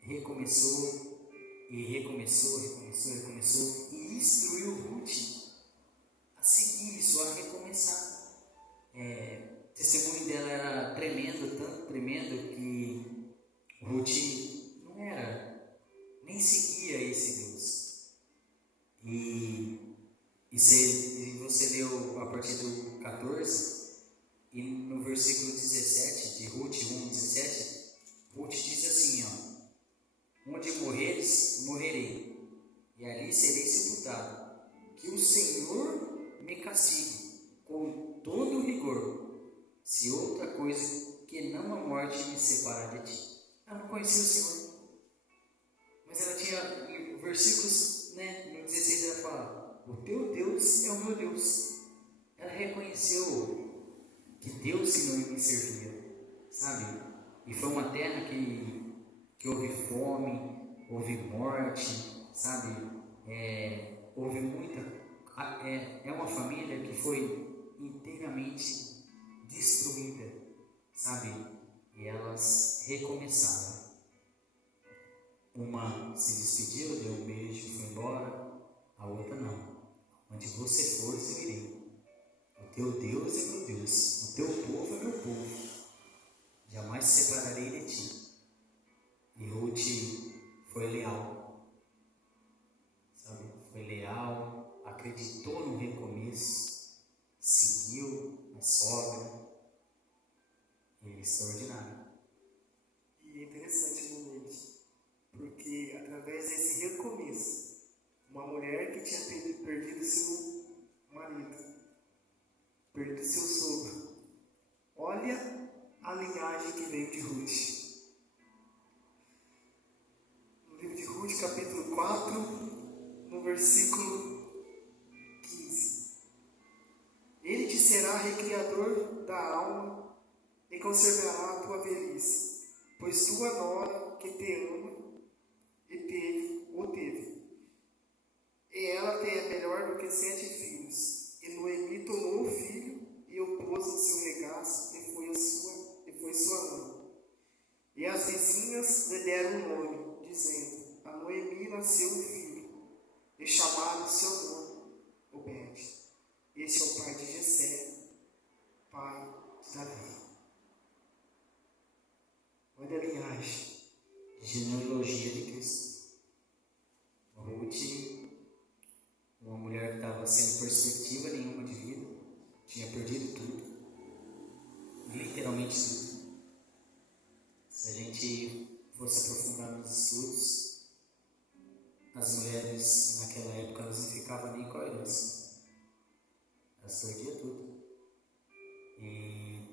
recomeçou e instruiu Ruth a seguir isso, a recomeçar. O testemunho dela era tremendo, tanto tremendo que Ruth não era, nem seguia esse Deus. E você leu a partir do 14, e no versículo 17 de Ruth 1:17, Ruth diz assim, onde morreres, morrerei, e ali serei sepultado, que o Senhor me castigue com todo o rigor, se outra coisa que não a morte me separar de ti. Ela não conhecia o Senhor, mas ela tinha versículos, no 16 ela fala, o teu Deus é o meu Deus. Ela reconheceu que Deus que Noemi servia, sabe? E foi uma terra que houve fome, houve morte, sabe? Houve muita... É uma família que foi inteiramente destruída, sabe? E elas recomeçaram. Uma se despediu, deu um beijo, foi embora. A outra não. Onde você for, eu irei. O teu Deus é meu Deus, o teu povo é meu povo. Jamais separarei de ti. E Ruth foi leal, sabe? Foi leal, acreditou no recomeço, seguiu a sogra. E é extraordinário. E é interessante, realmente, porque através desse recomeço, uma mulher que tinha perdido seu marido, perdido seu sogro, olha a linhagem que veio de Ruth. versículo 15. Ele te será recriador da alma e conservará a tua velhice, pois tua nora que te ama o teve. E ela te é melhor do que 7 filhos. E Noemi tomou o filho e o pôs no seu regaço e foi sua mãe. E as vizinhas lhe deram um nome, dizendo: a Noemi nasceu um filho, e chamaram seu nome Obed. Este é o pai de Jessé, pai de Davi. Olha a linhagem, Genealogia de Cristo. Ruth, uma mulher que estava sem perspectiva nenhuma de vida, tinha perdido tudo, literalmente tudo. Se a gente fosse aprofundar nos estudos, as mulheres naquela época elas não ficavam nem com a herança, elas perdiam tudo. E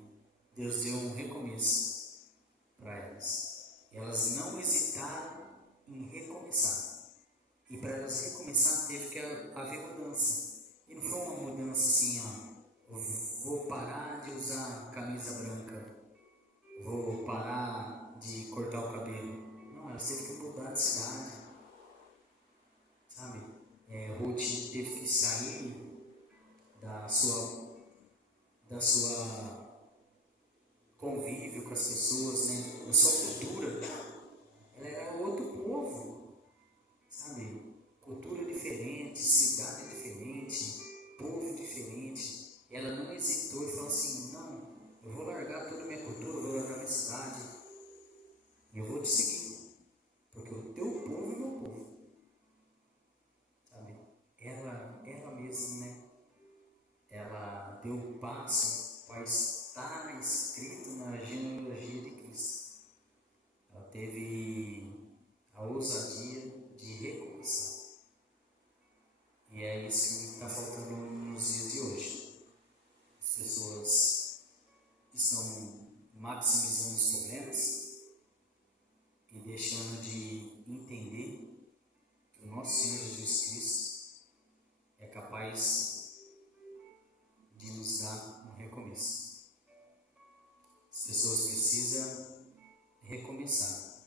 Deus deu um recomeço para elas. E elas não hesitaram em recomeçar. E para elas recomeçar teve que haver mudança. E não foi uma mudança assim, ó, vou parar de usar camisa branca, vou parar de cortar o cabelo. Não, elas teve que mudar de cidade, sabe? Ruth teve que sair da sua convívio com as pessoas, né? Da sua cultura. Ela era outro povo, sabe? Cultura diferente, cidade diferente, povo diferente. E ela não hesitou e falou assim: não, eu vou largar toda a minha cultura, eu vou largar a minha cidade e eu vou te seguir, porque o teu povo é meu povo, sabe? Ela mesma, né? Ela deu um passo para estar escrito na genealogia de Cristo. Ela teve a ousadia de recomeçar. E é isso que está faltando nos dias de hoje. As pessoas estão maximizando os problemas e deixando de entender que o nosso Senhor Jesus Cristo é capaz de nos dar um recomeço. As pessoas precisam recomeçar.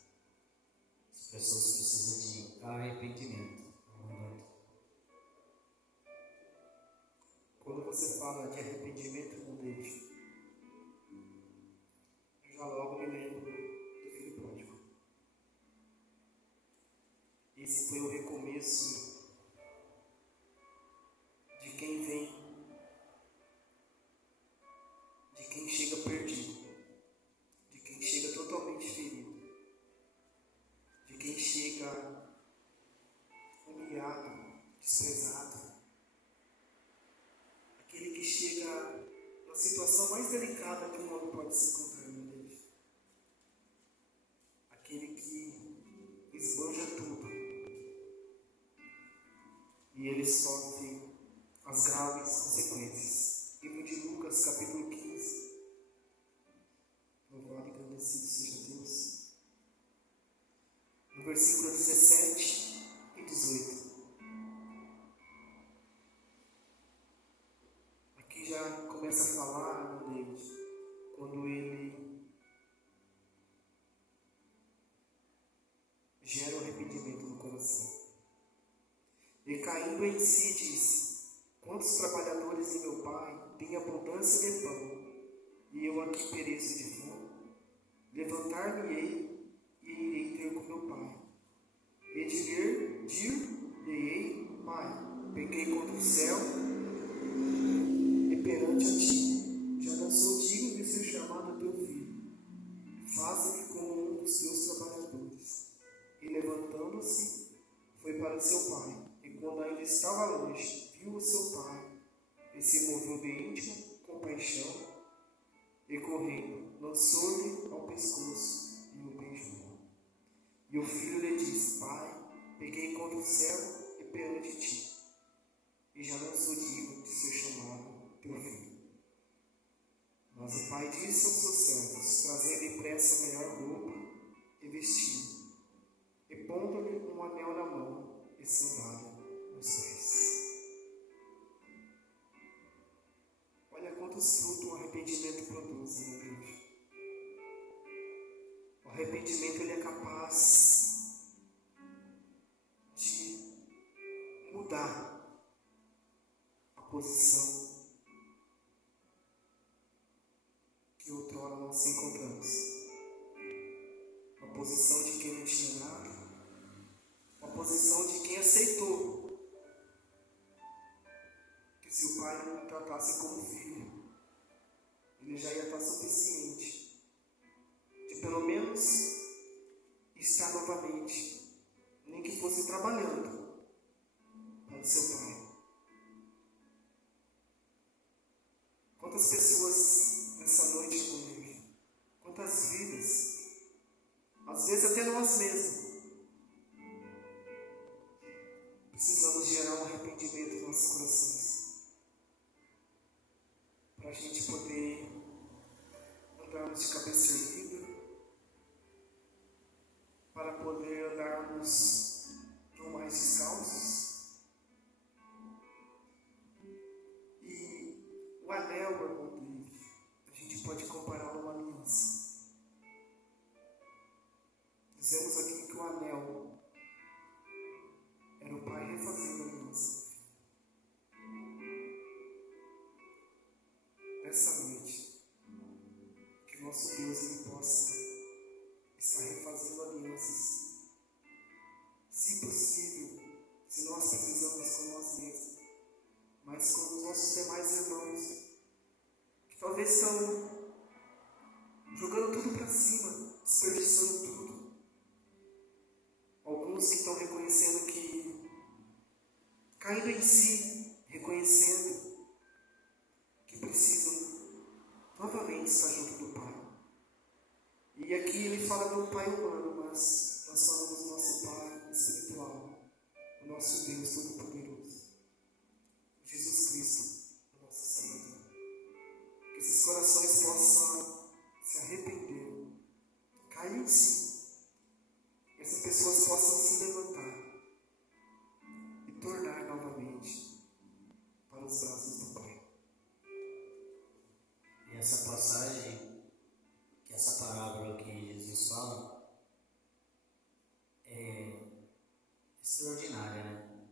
As pessoas precisam de arrependimento. Quando você fala de arrependimento, meu Deus, eu já logo me lembro do filho pródigo. Esse foi o recomeço de quem vem, de quem chega perdido, de quem chega totalmente ferido, de quem chega humilhado, desprezado. Aquele que chega na situação mais delicada que um homem pode se encontrar, meu Deus. Aquele que esbanja tudo. E ele sofre as graves consequências. Livro de Lucas, capítulo 15. Louvado e agradecido seja Deus. No versículo 17 e 18. Já começa a falar, meu Deus, quando ele gera o arrependimento no coração. E caindo em si disse: quantos trabalhadores de meu pai têm abundância de pão, e eu aqui pereço de fome? Levantar-me-ei e irei ter com meu pai. E dir-lhe-ei: Pai, pequei contra o céu perante a ti, já não sou digno de ser chamado teu filho. Faça-me como um dos teus trabalhadores. E levantando-se, foi para seu pai. E quando ainda estava longe, viu o seu pai, e se moveu de íntima compaixão, e correndo, lançou-lhe ao pescoço e o beijou. E o filho lhe disse: Pai, pequei contra o céu e perante ti, e já não sou digno de ser chamado teu filho. Mas o pai disse aos seus servos: trazei depressa a melhor roupa e vestido, e pondo-lhe um anel na mão e sandália meus pais. Olha quantos frutos o arrependimento produz, meu Deus. O arrependimento ele é capaz de mudar a posição que outrora nós encontramos. Uma posição de quem não tinha nada, uma posição de quem aceitou que se o pai não o tratasse como filho, ele já ia estar suficiente de pelo menos estar novamente, nem que fosse trabalhando para o seu pai. Quantas pessoas nessa noite comigo, quantas vidas, às vezes até nós mesmos, precisamos gerar um arrependimento em nossos corações, para a gente poder andarmos de cabeça erguida, para poder andarmos não mais descalços. E o anel, irmão David, a gente pode compará-lo a uma aliança. Dizemos aqui que o anel era o pai refazendo a aliança. Nessa noite, que nosso Deus ele possa estar refazendo alianças. Se possível, se nós precisamos com nós mesmos, mas com os nossos demais irmãos, que talvez estão jogando tudo para cima, desperdiçando tudo. Alguns que estão reconhecendo que, caindo em si, reconhecendo que precisam novamente estar junto do Pai. E aqui ele fala do Pai humano, mas nós falamos do nosso Pai espiritual, o nosso Deus Todo-Poderoso, Jesus Cristo, o nosso Salvador. Que esses corações possam se arrepender, cair em si, que essas pessoas possam se levantar e tornar novamente para os braços do Pai. E essa passagem, que essa parábola que Jesus fala, é extraordinária, né?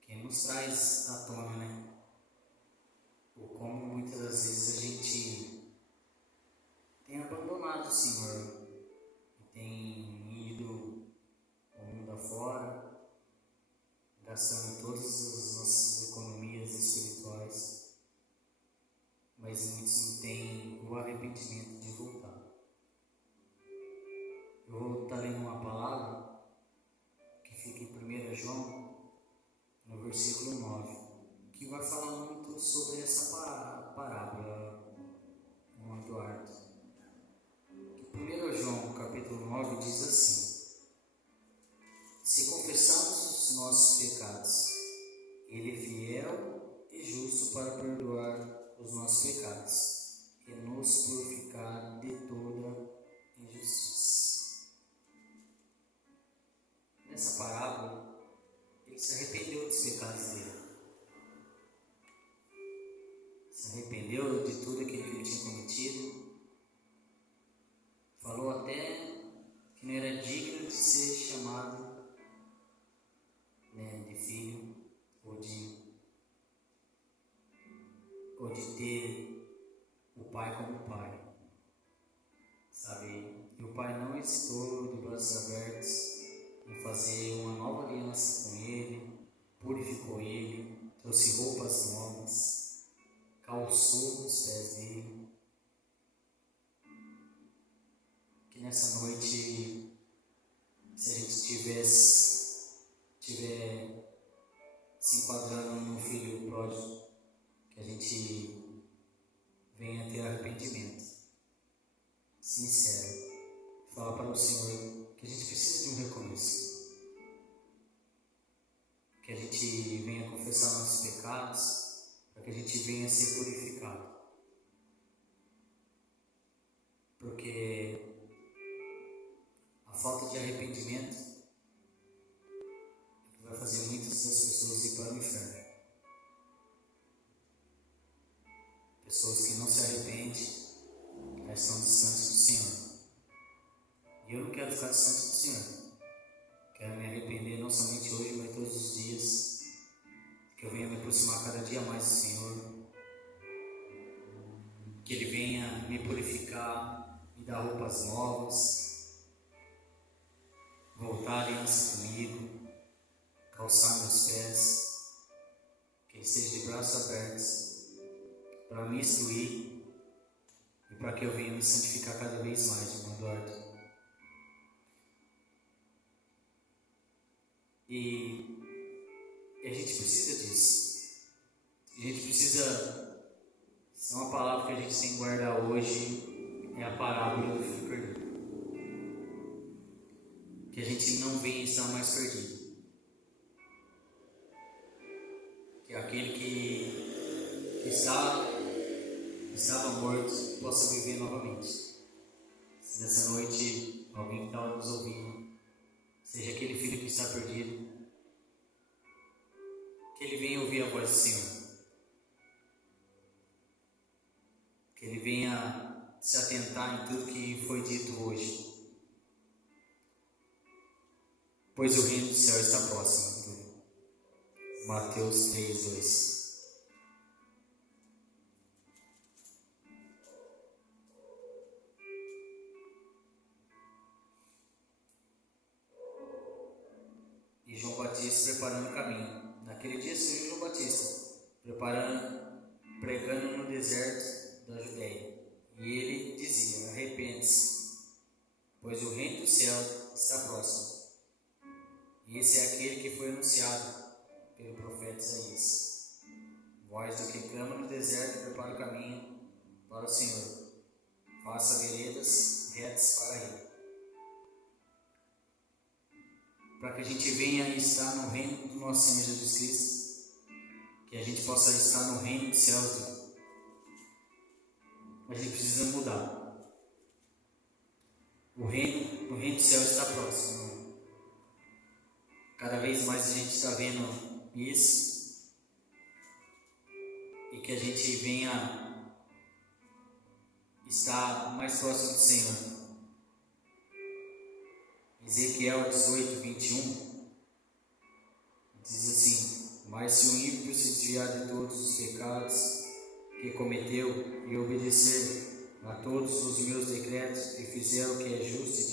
Que nos traz à tona, né? O como muitas das vezes a gente tem abandonado o Senhor e tem ido ao mundo afora, gastando todas as nossas economias espirituais, mas muitos não têm o arrependimento de voltar. Eu vou estar lendo uma palavra que fica em 1 João, no versículo 9, que vai falar muito sobre essa parábola, irmão Eduardo. Que 1 João, capítulo 9, diz assim: se confessarmos os nossos pecados, Ele é fiel e justo para perdoar os nossos pecados e nos purificar de toda injustiça. Nessa parábola, ele se arrependeu dos pecados dele. Se arrependeu de tudo aquilo que ele tinha cometido. Falou até que não era digno de ser chamado, né, de filho ou de ter o pai como pai, sabe? E o pai não hesitou, de braços abertos, em fazer uma nova aliança com ele, purificou ele, trouxe roupas novas, calçou os pés dele. Que nessa noite, se a gente tiver se enquadrando no filho pródigo, que a gente venha ter arrependimento sincero, falar para o Senhor que a gente precisa de um recomeço, que a gente venha confessar nossos pecados, para que a gente venha ser purificado, porque a falta de arrependimento é que vai fazer muitas das pessoas pessoas que não se arrependem, elas estão distantes do Senhor. E eu não quero ficar distante do Senhor. Quero me arrepender não somente hoje, mas todos os dias. Que eu venha me aproximar cada dia mais do Senhor. Que Ele venha me purificar, me dar roupas novas, voltar a aliança comigo, calçar meus pés, que Ele esteja de braços abertos para me instruir e para que eu venha me santificar cada vez mais, irmão Eduardo. E a gente precisa disso. A gente precisa. Se é uma palavra que a gente tem que guardar hoje, é a parábola do filho perdido. Que a gente não venha estar mais perdido. Que aquele que estava morto possa viver novamente. Se nessa noite alguém que estava nos ouvindo, seja aquele filho que está perdido, que ele venha ouvir a voz do Senhor. Que ele venha se atentar em tudo que foi dito hoje. Pois o reino do céu está próximo. Mateus 3:2. E João Batista preparando o caminho. Naquele dia surgiu João Batista, pregando no deserto da Judéia. E ele dizia: arrepende-se, pois o reino do céu está próximo. E esse é aquele que foi anunciado pelo profeta Isaías. Voz do que clama no deserto, prepara o caminho para o Senhor. Faça veredas retas para ele. Para que a gente venha estar no reino do nosso Senhor Jesus Cristo, que a gente possa estar no reino dos céus, a gente precisa mudar. O reino do céu está próximo. Cada vez mais a gente está vendo isso, e que a gente venha estar mais próximo do Senhor. Ezequiel 18:21 diz assim: mas se o ímpio se desviar de todos os pecados que cometeu e obedecer a todos os meus decretos e fizer o que é justo e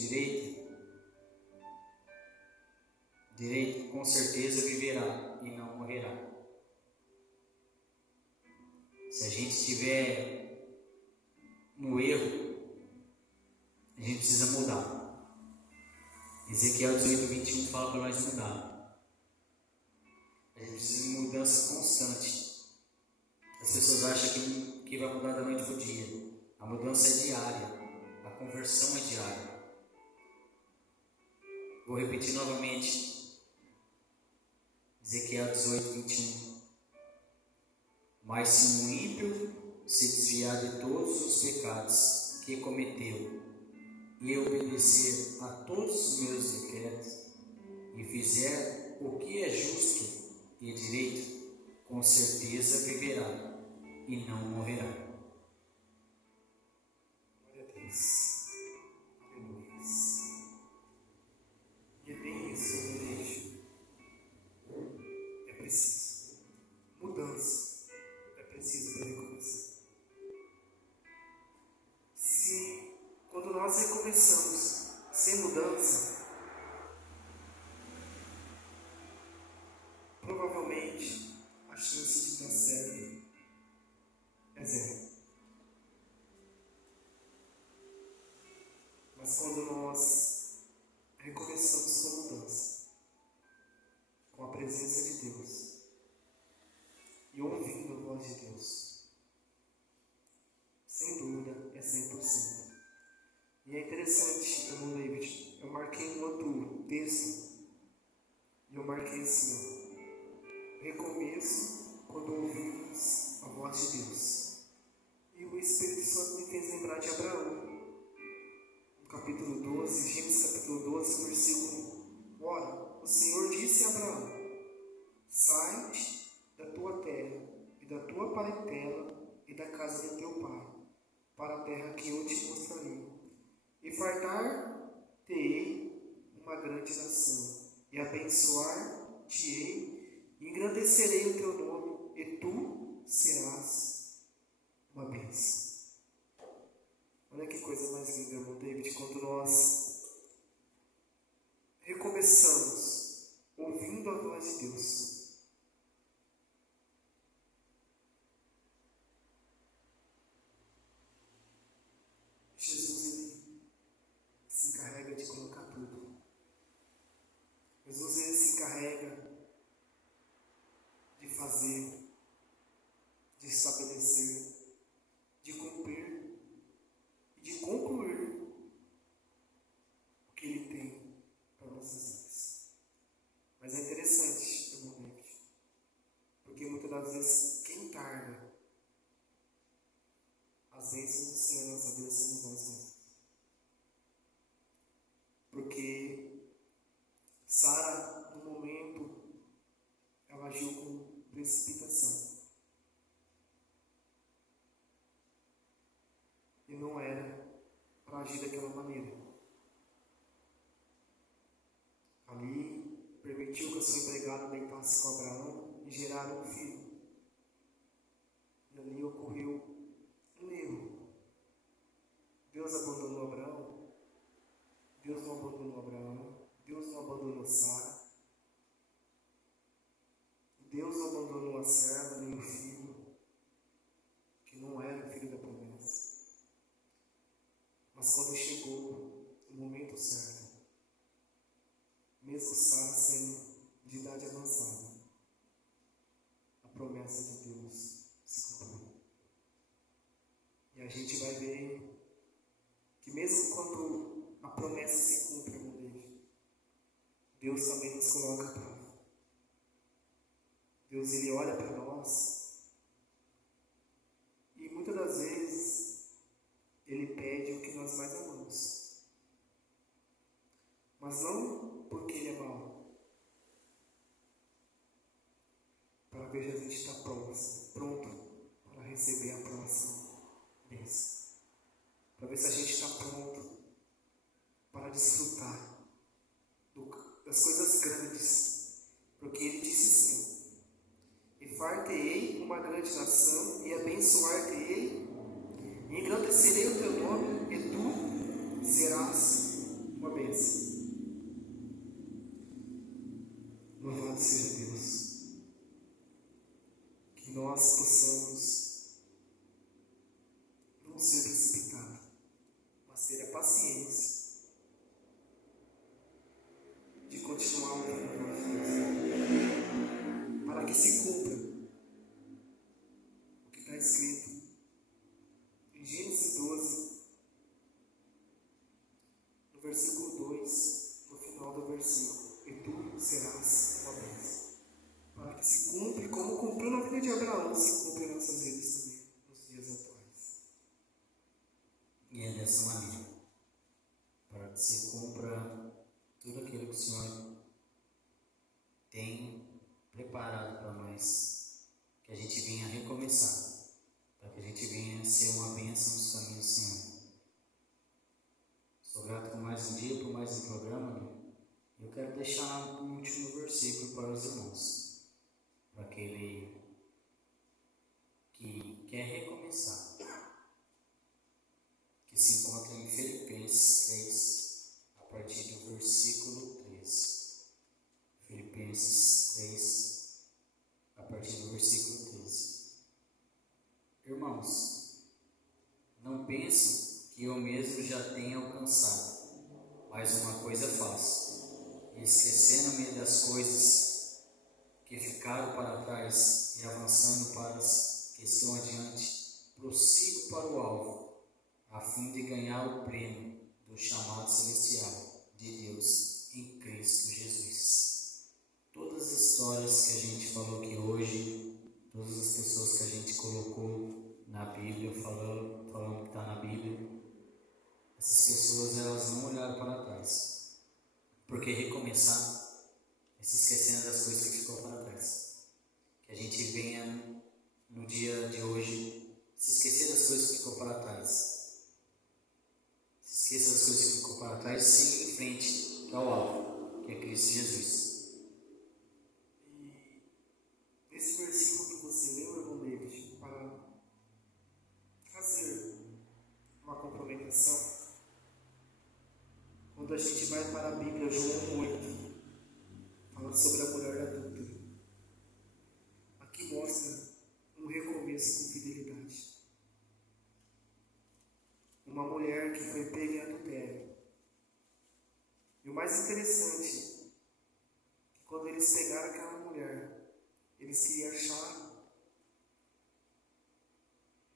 direito, com certeza viverá e não morrerá. Se a gente estiver no erro, a gente precisa mudar. Ezequiel 18:21 fala para nós mudar. A gente precisa de mudança constante. As pessoas acham que vai mudar da noite para o dia. A mudança é diária. A conversão é diária. Vou repetir novamente. Ezequiel 18:21. Mas se um ímpio se desviar de todos os pecados que cometeu e obedecer a todos os meus decretos e fizer o que é justo e direito, com certeza viverá e não morrerá. Glória a Deus. Aleluia. E é bem isso, meu Deus. É preciso mudança. É preciso para recomeçar. Quando nós recomeçamos sem mudança, provavelmente a chance de dar certo é zero. Mas quando nós recomeçamos com mudança, com a presença de Deus e ouvindo a voz de Deus, sem dúvida é 100%. E é interessante, irmão David, eu marquei um outro texto e eu marquei assim: recomeço quando ouvimos a voz de Deus. E o Espírito Santo me fez lembrar de Abraão, no capítulo 12, Gênesis capítulo 12, versículo 1. Ora, o Senhor disse a Abraão: sai da tua terra e da tua parentela e da casa de teu pai, para a terra que eu te mostrarei. E fartar-te-ei uma grande nação, e abençoar-te-ei, e engrandecerei o teu nome, e tu serás uma bênção. Olha que coisa mais linda, irmão David, quando nós recomeçamos ouvindo a voz de Deus. Jesus, ele se encarrega de colocar tudo. Jesus, ele se encarrega de fazer, de estabelecer, de cumprir e de concluir o que ele tem para nossas vidas. Mas é interessante, irmão David, porque muitas das vezes quem tarda as bênçãos do Senhor na nossa vida somos nós mesmos. Porque Sara, no momento, ela agiu com precipitação. E não era para agir daquela maneira. Ali, permitiu que a sua empregada deitasse com Abraão e geraram um filho. E ali ocorreu um erro. Deus abandonou Abraão. Deus não abandonou Abraão. Deus não abandonou Sara. Deus não abandonou a serva nem o filho, que não era o filho da promessa. Mas quando chegou o momento certo, mesmo Sara sendo de idade avançada, a promessa de Deus se cumpriu. E a gente vai ver que mesmo quando a promessa se cumpre, irmão David, Deus também nos coloca à prova. Deus, ele olha para nós e muitas das vezes ele pede o que nós mais amamos. Mas não porque ele é mau, para ver se a gente está pronto para receber a próxima bênção. Para ver se a gente está pronto para desfrutar das coisas grandes. Porque ele disse assim: e far-te-ei uma grande nação, e abençoar-te-ei, e engrandecerei o teu nome, e tu serás uma bênção. Louvado seja Deus. Que nós possamos não ser precipitados, mas ter a paciência de continuar ouvindo a voz de Deus, para que se cumpra o que está escrito em Gênesis 12, no versículo 2, no final do versículo: e tu serás uma bênção. Para que se cumpra, como cumpriu na vida de Abraão, se cumpre em nossas vidas também, nos dias atuais. E é dessa maneira, para que se cumpra tudo aquilo que o Senhor tem preparado para nós, que a gente venha recomeçar, para que a gente venha ser uma bênção nos caminhos do Senhor. Sou grato por mais um dia, por mais um programa. Eu quero deixar um último versículo para os irmãos, para aquele que quer recomeçar, que se encontra em Filipenses 3, a partir do versículo 13. Filipenses 3, a partir do versículo 13. Irmãos, não penso que eu mesmo já tenha alcançado, mas uma coisa faço, esquecendo-me das coisas que ficaram para trás e avançando para as que estão adiante, prossigo para o alvo, a fim de ganhar o prêmio do chamado celestial de Deus em Cristo Jesus. Todas as histórias que a gente falou aqui hoje, todas as pessoas que a gente colocou na Bíblia, falando que está na Bíblia, essas pessoas, elas não olharam para trás. Porque recomeçar é se esquecendo das coisas que ficou para trás. Que a gente venha no dia de hoje Se esquecer das coisas que ficou para trás. Se esqueça das coisas que ficou para trás, siga em frente, que é o alvo, que é Cristo Jesus. E esse versículo que você leu, irmão David, para fazer uma complementação, quando a gente vai para a Bíblia, João 8, fala sobre a mulher adulta. Aqui mostra um recomeço com fidelidade. Uma mulher que foi pega em adultério. E o mais interessante é que quando eles pegaram aquela mulher, eles queriam achar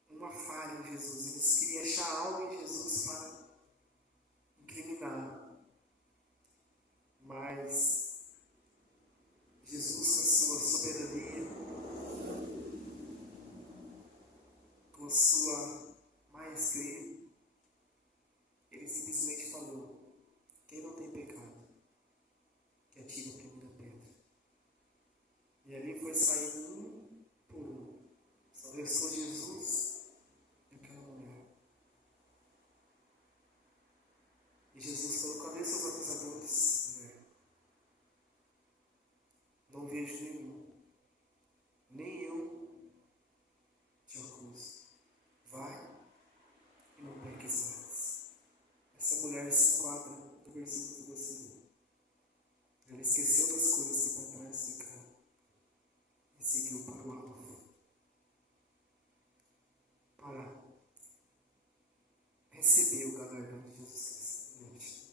uma falha em Jesus. Eles queriam achar algo em Jesus para incriminá-lo. Mas Jesus, com a sua soberania, com a sua maestria, ele simplesmente falou: quem não tem pecado, que atire a primeira pedra. E ali foi saindo um por um. Só restou Jesus e aquela mulher. E Jesus falou: cadê seus acusadores, mulher? Não vejo nenhum. Nem eu te acuso. Vai e não peques mais. Essa mulher se enquadra no versículo que você leu. Ela esqueceu das coisas que para trás ficaram e seguiu para o alvo. Para receber o galardão de Jesus Cristo.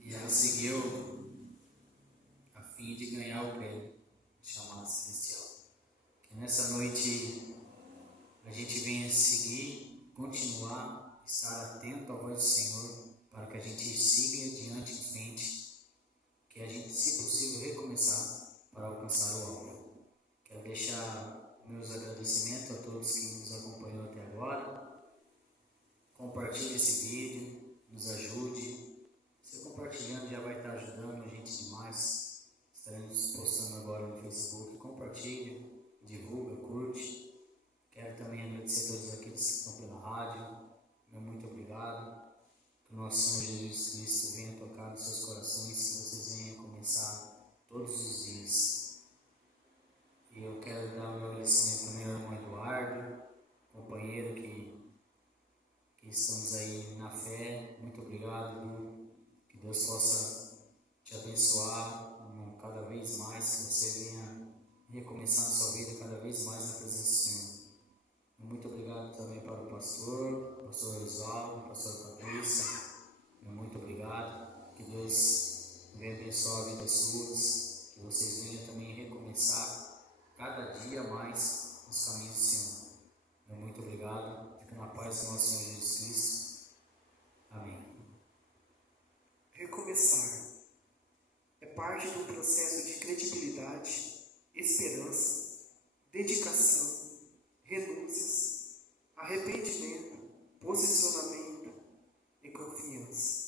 E ela seguiu a fim de ganhar o prêmio chamado celestial. Que nessa noite a gente venha seguir, continuar, estar atento à voz do Senhor, para que a gente siga adiante em frente, que a gente, se possível, recomeçar para alcançar o alvo. Quero deixar meus agradecimentos a todos que nos acompanham até agora. Compartilhe esse vídeo, nos ajude. Você compartilhando já vai estar ajudando a gente demais. Estaremos postando agora no Facebook. Compartilhe, divulga, curte. Quero também agradecer a todos aqueles que estão pela rádio. Meu muito obrigado. Que o nosso Senhor Jesus Cristo venha tocar nos seus corações, que vocês venham começar todos os dias. E eu quero dar o meu agradecimento também ao irmão Eduardo, companheiro que estamos aí na fé. Muito obrigado, viu? Que Deus possa te abençoar, irmão, cada vez mais, que você venha recomeçando sua vida cada vez mais na presença do Senhor. Muito obrigado também para o pastor Oswaldo, pastor Patrícia. Muito obrigado. Que Deus venha abençoar a vida suas, que vocês venham também recomeçar cada dia mais os caminhos do Senhor. Muito obrigado. Fica na paz do nosso Senhor Jesus Cristo. Amém. Recomeçar é parte do processo de credibilidade, esperança, dedicação, renúncias, arrependimento, posicionamento e confiança.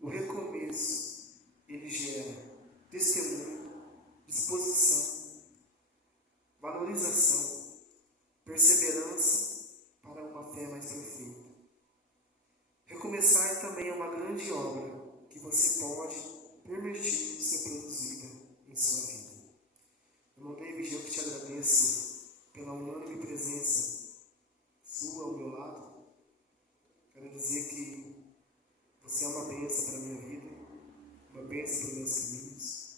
O recomeço, ele gera testemunho, disposição, valorização, perseverança para uma fé mais perfeita. Recomeçar também é uma grande obra que você pode permitir ser produzida em sua vida. Irmão David, eu que te agradeço pela unânime presença sua ao meu lado. Quero dizer que você é uma bênção para a minha vida, uma bênção para os meus caminhos.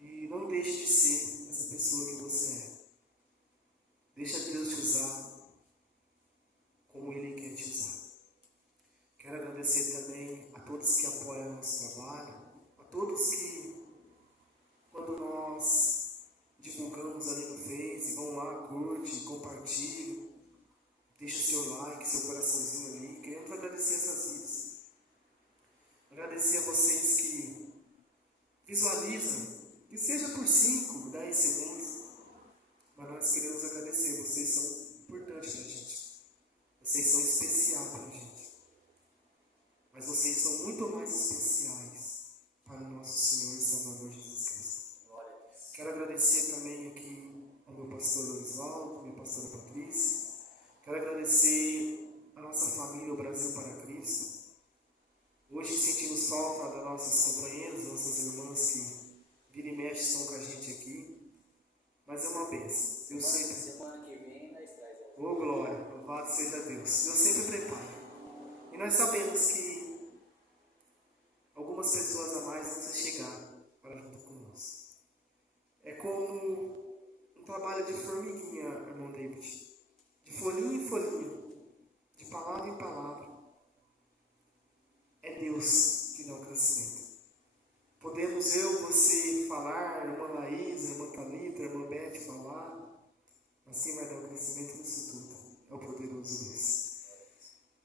E não deixe de ser essa pessoa que você é. Deixa Deus te usar como Ele quer te usar. Quero agradecer também a todos que apoiam o nosso trabalho, a todos que, quando nós divulgamos ali no Face, vão lá, curte, compartilhe, deixa o seu like, seu coraçãozinho ali. Queremos agradecer essas vidas. Agradecer a vocês que visualizam, que seja por 5, 10 segundos, mas nós queremos agradecer. Vocês são importantes para a gente. Vocês são especiais para a gente. Mas vocês são muito mais especiais para o nosso Senhor e Salvador Jesus Cristo. Quero agradecer também aqui ao meu pastor Oswaldo. Oh, glória, louvado seja Deus. Deus sempre prepara. E nós sabemos que algumas pessoas a mais vão chegar para junto conosco. É como um trabalho de formiguinha, irmão David. De folhinha em folhinha, de palavra em palavra. É Deus que dá o crescimento. Podemos eu, você falar, irmã Laís, irmã Thalita, irmã Beth falar, mas quem vai dar o crescimento nisso tudo é o poderoso Deus.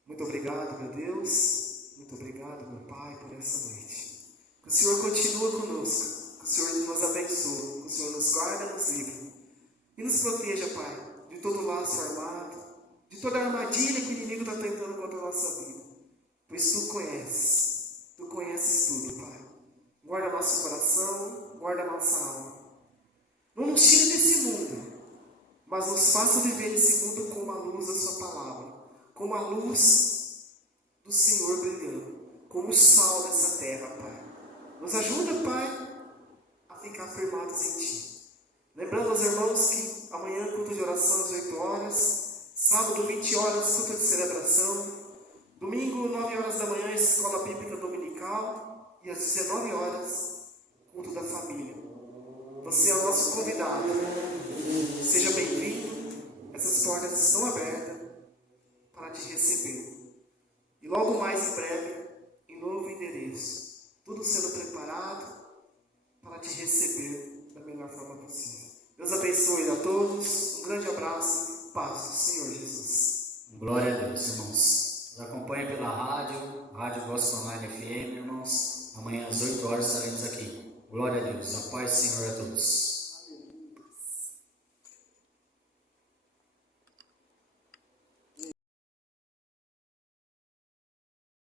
Muito obrigado, meu Deus. Muito obrigado, meu Pai, por essa noite. Que o Senhor continue conosco. Que o Senhor nos abençoe. Que o Senhor nos guarde, nos livre. E nos proteja, Pai, de todo laço armado, de toda armadilha que o inimigo está tentando contra a nossa vida. Pois Tu conheces tudo, Pai. Guarda nosso coração, guarda nossa alma. Não nos tire desse mundo, mas nos faça viver nesse mundo com a luz da Sua palavra, como a luz do Senhor brilhando, como o sol dessa terra, Pai. Nos ajuda, Pai, a ficar firmados em Ti. Lembrando aos irmãos que amanhã culto de oração às 8 horas, sábado 20 horas, culto de celebração, domingo 9 horas da manhã, escola bíblica dominical, e às 19 horas, culto da família. Você é o nosso convidado. Seja bem-vindo. Essas portas estão abertas para te receber. E logo mais em breve, em novo endereço, tudo sendo preparado para te receber da melhor forma possível. Deus abençoe a todos. Um grande abraço. Paz do Senhor Jesus. Glória a Deus, irmãos. Nos acompanha pela Rádio Gospel Online FM, irmãos. Amanhã às 8 horas estaremos aqui. Glória a Deus. A paz do Senhor a todos.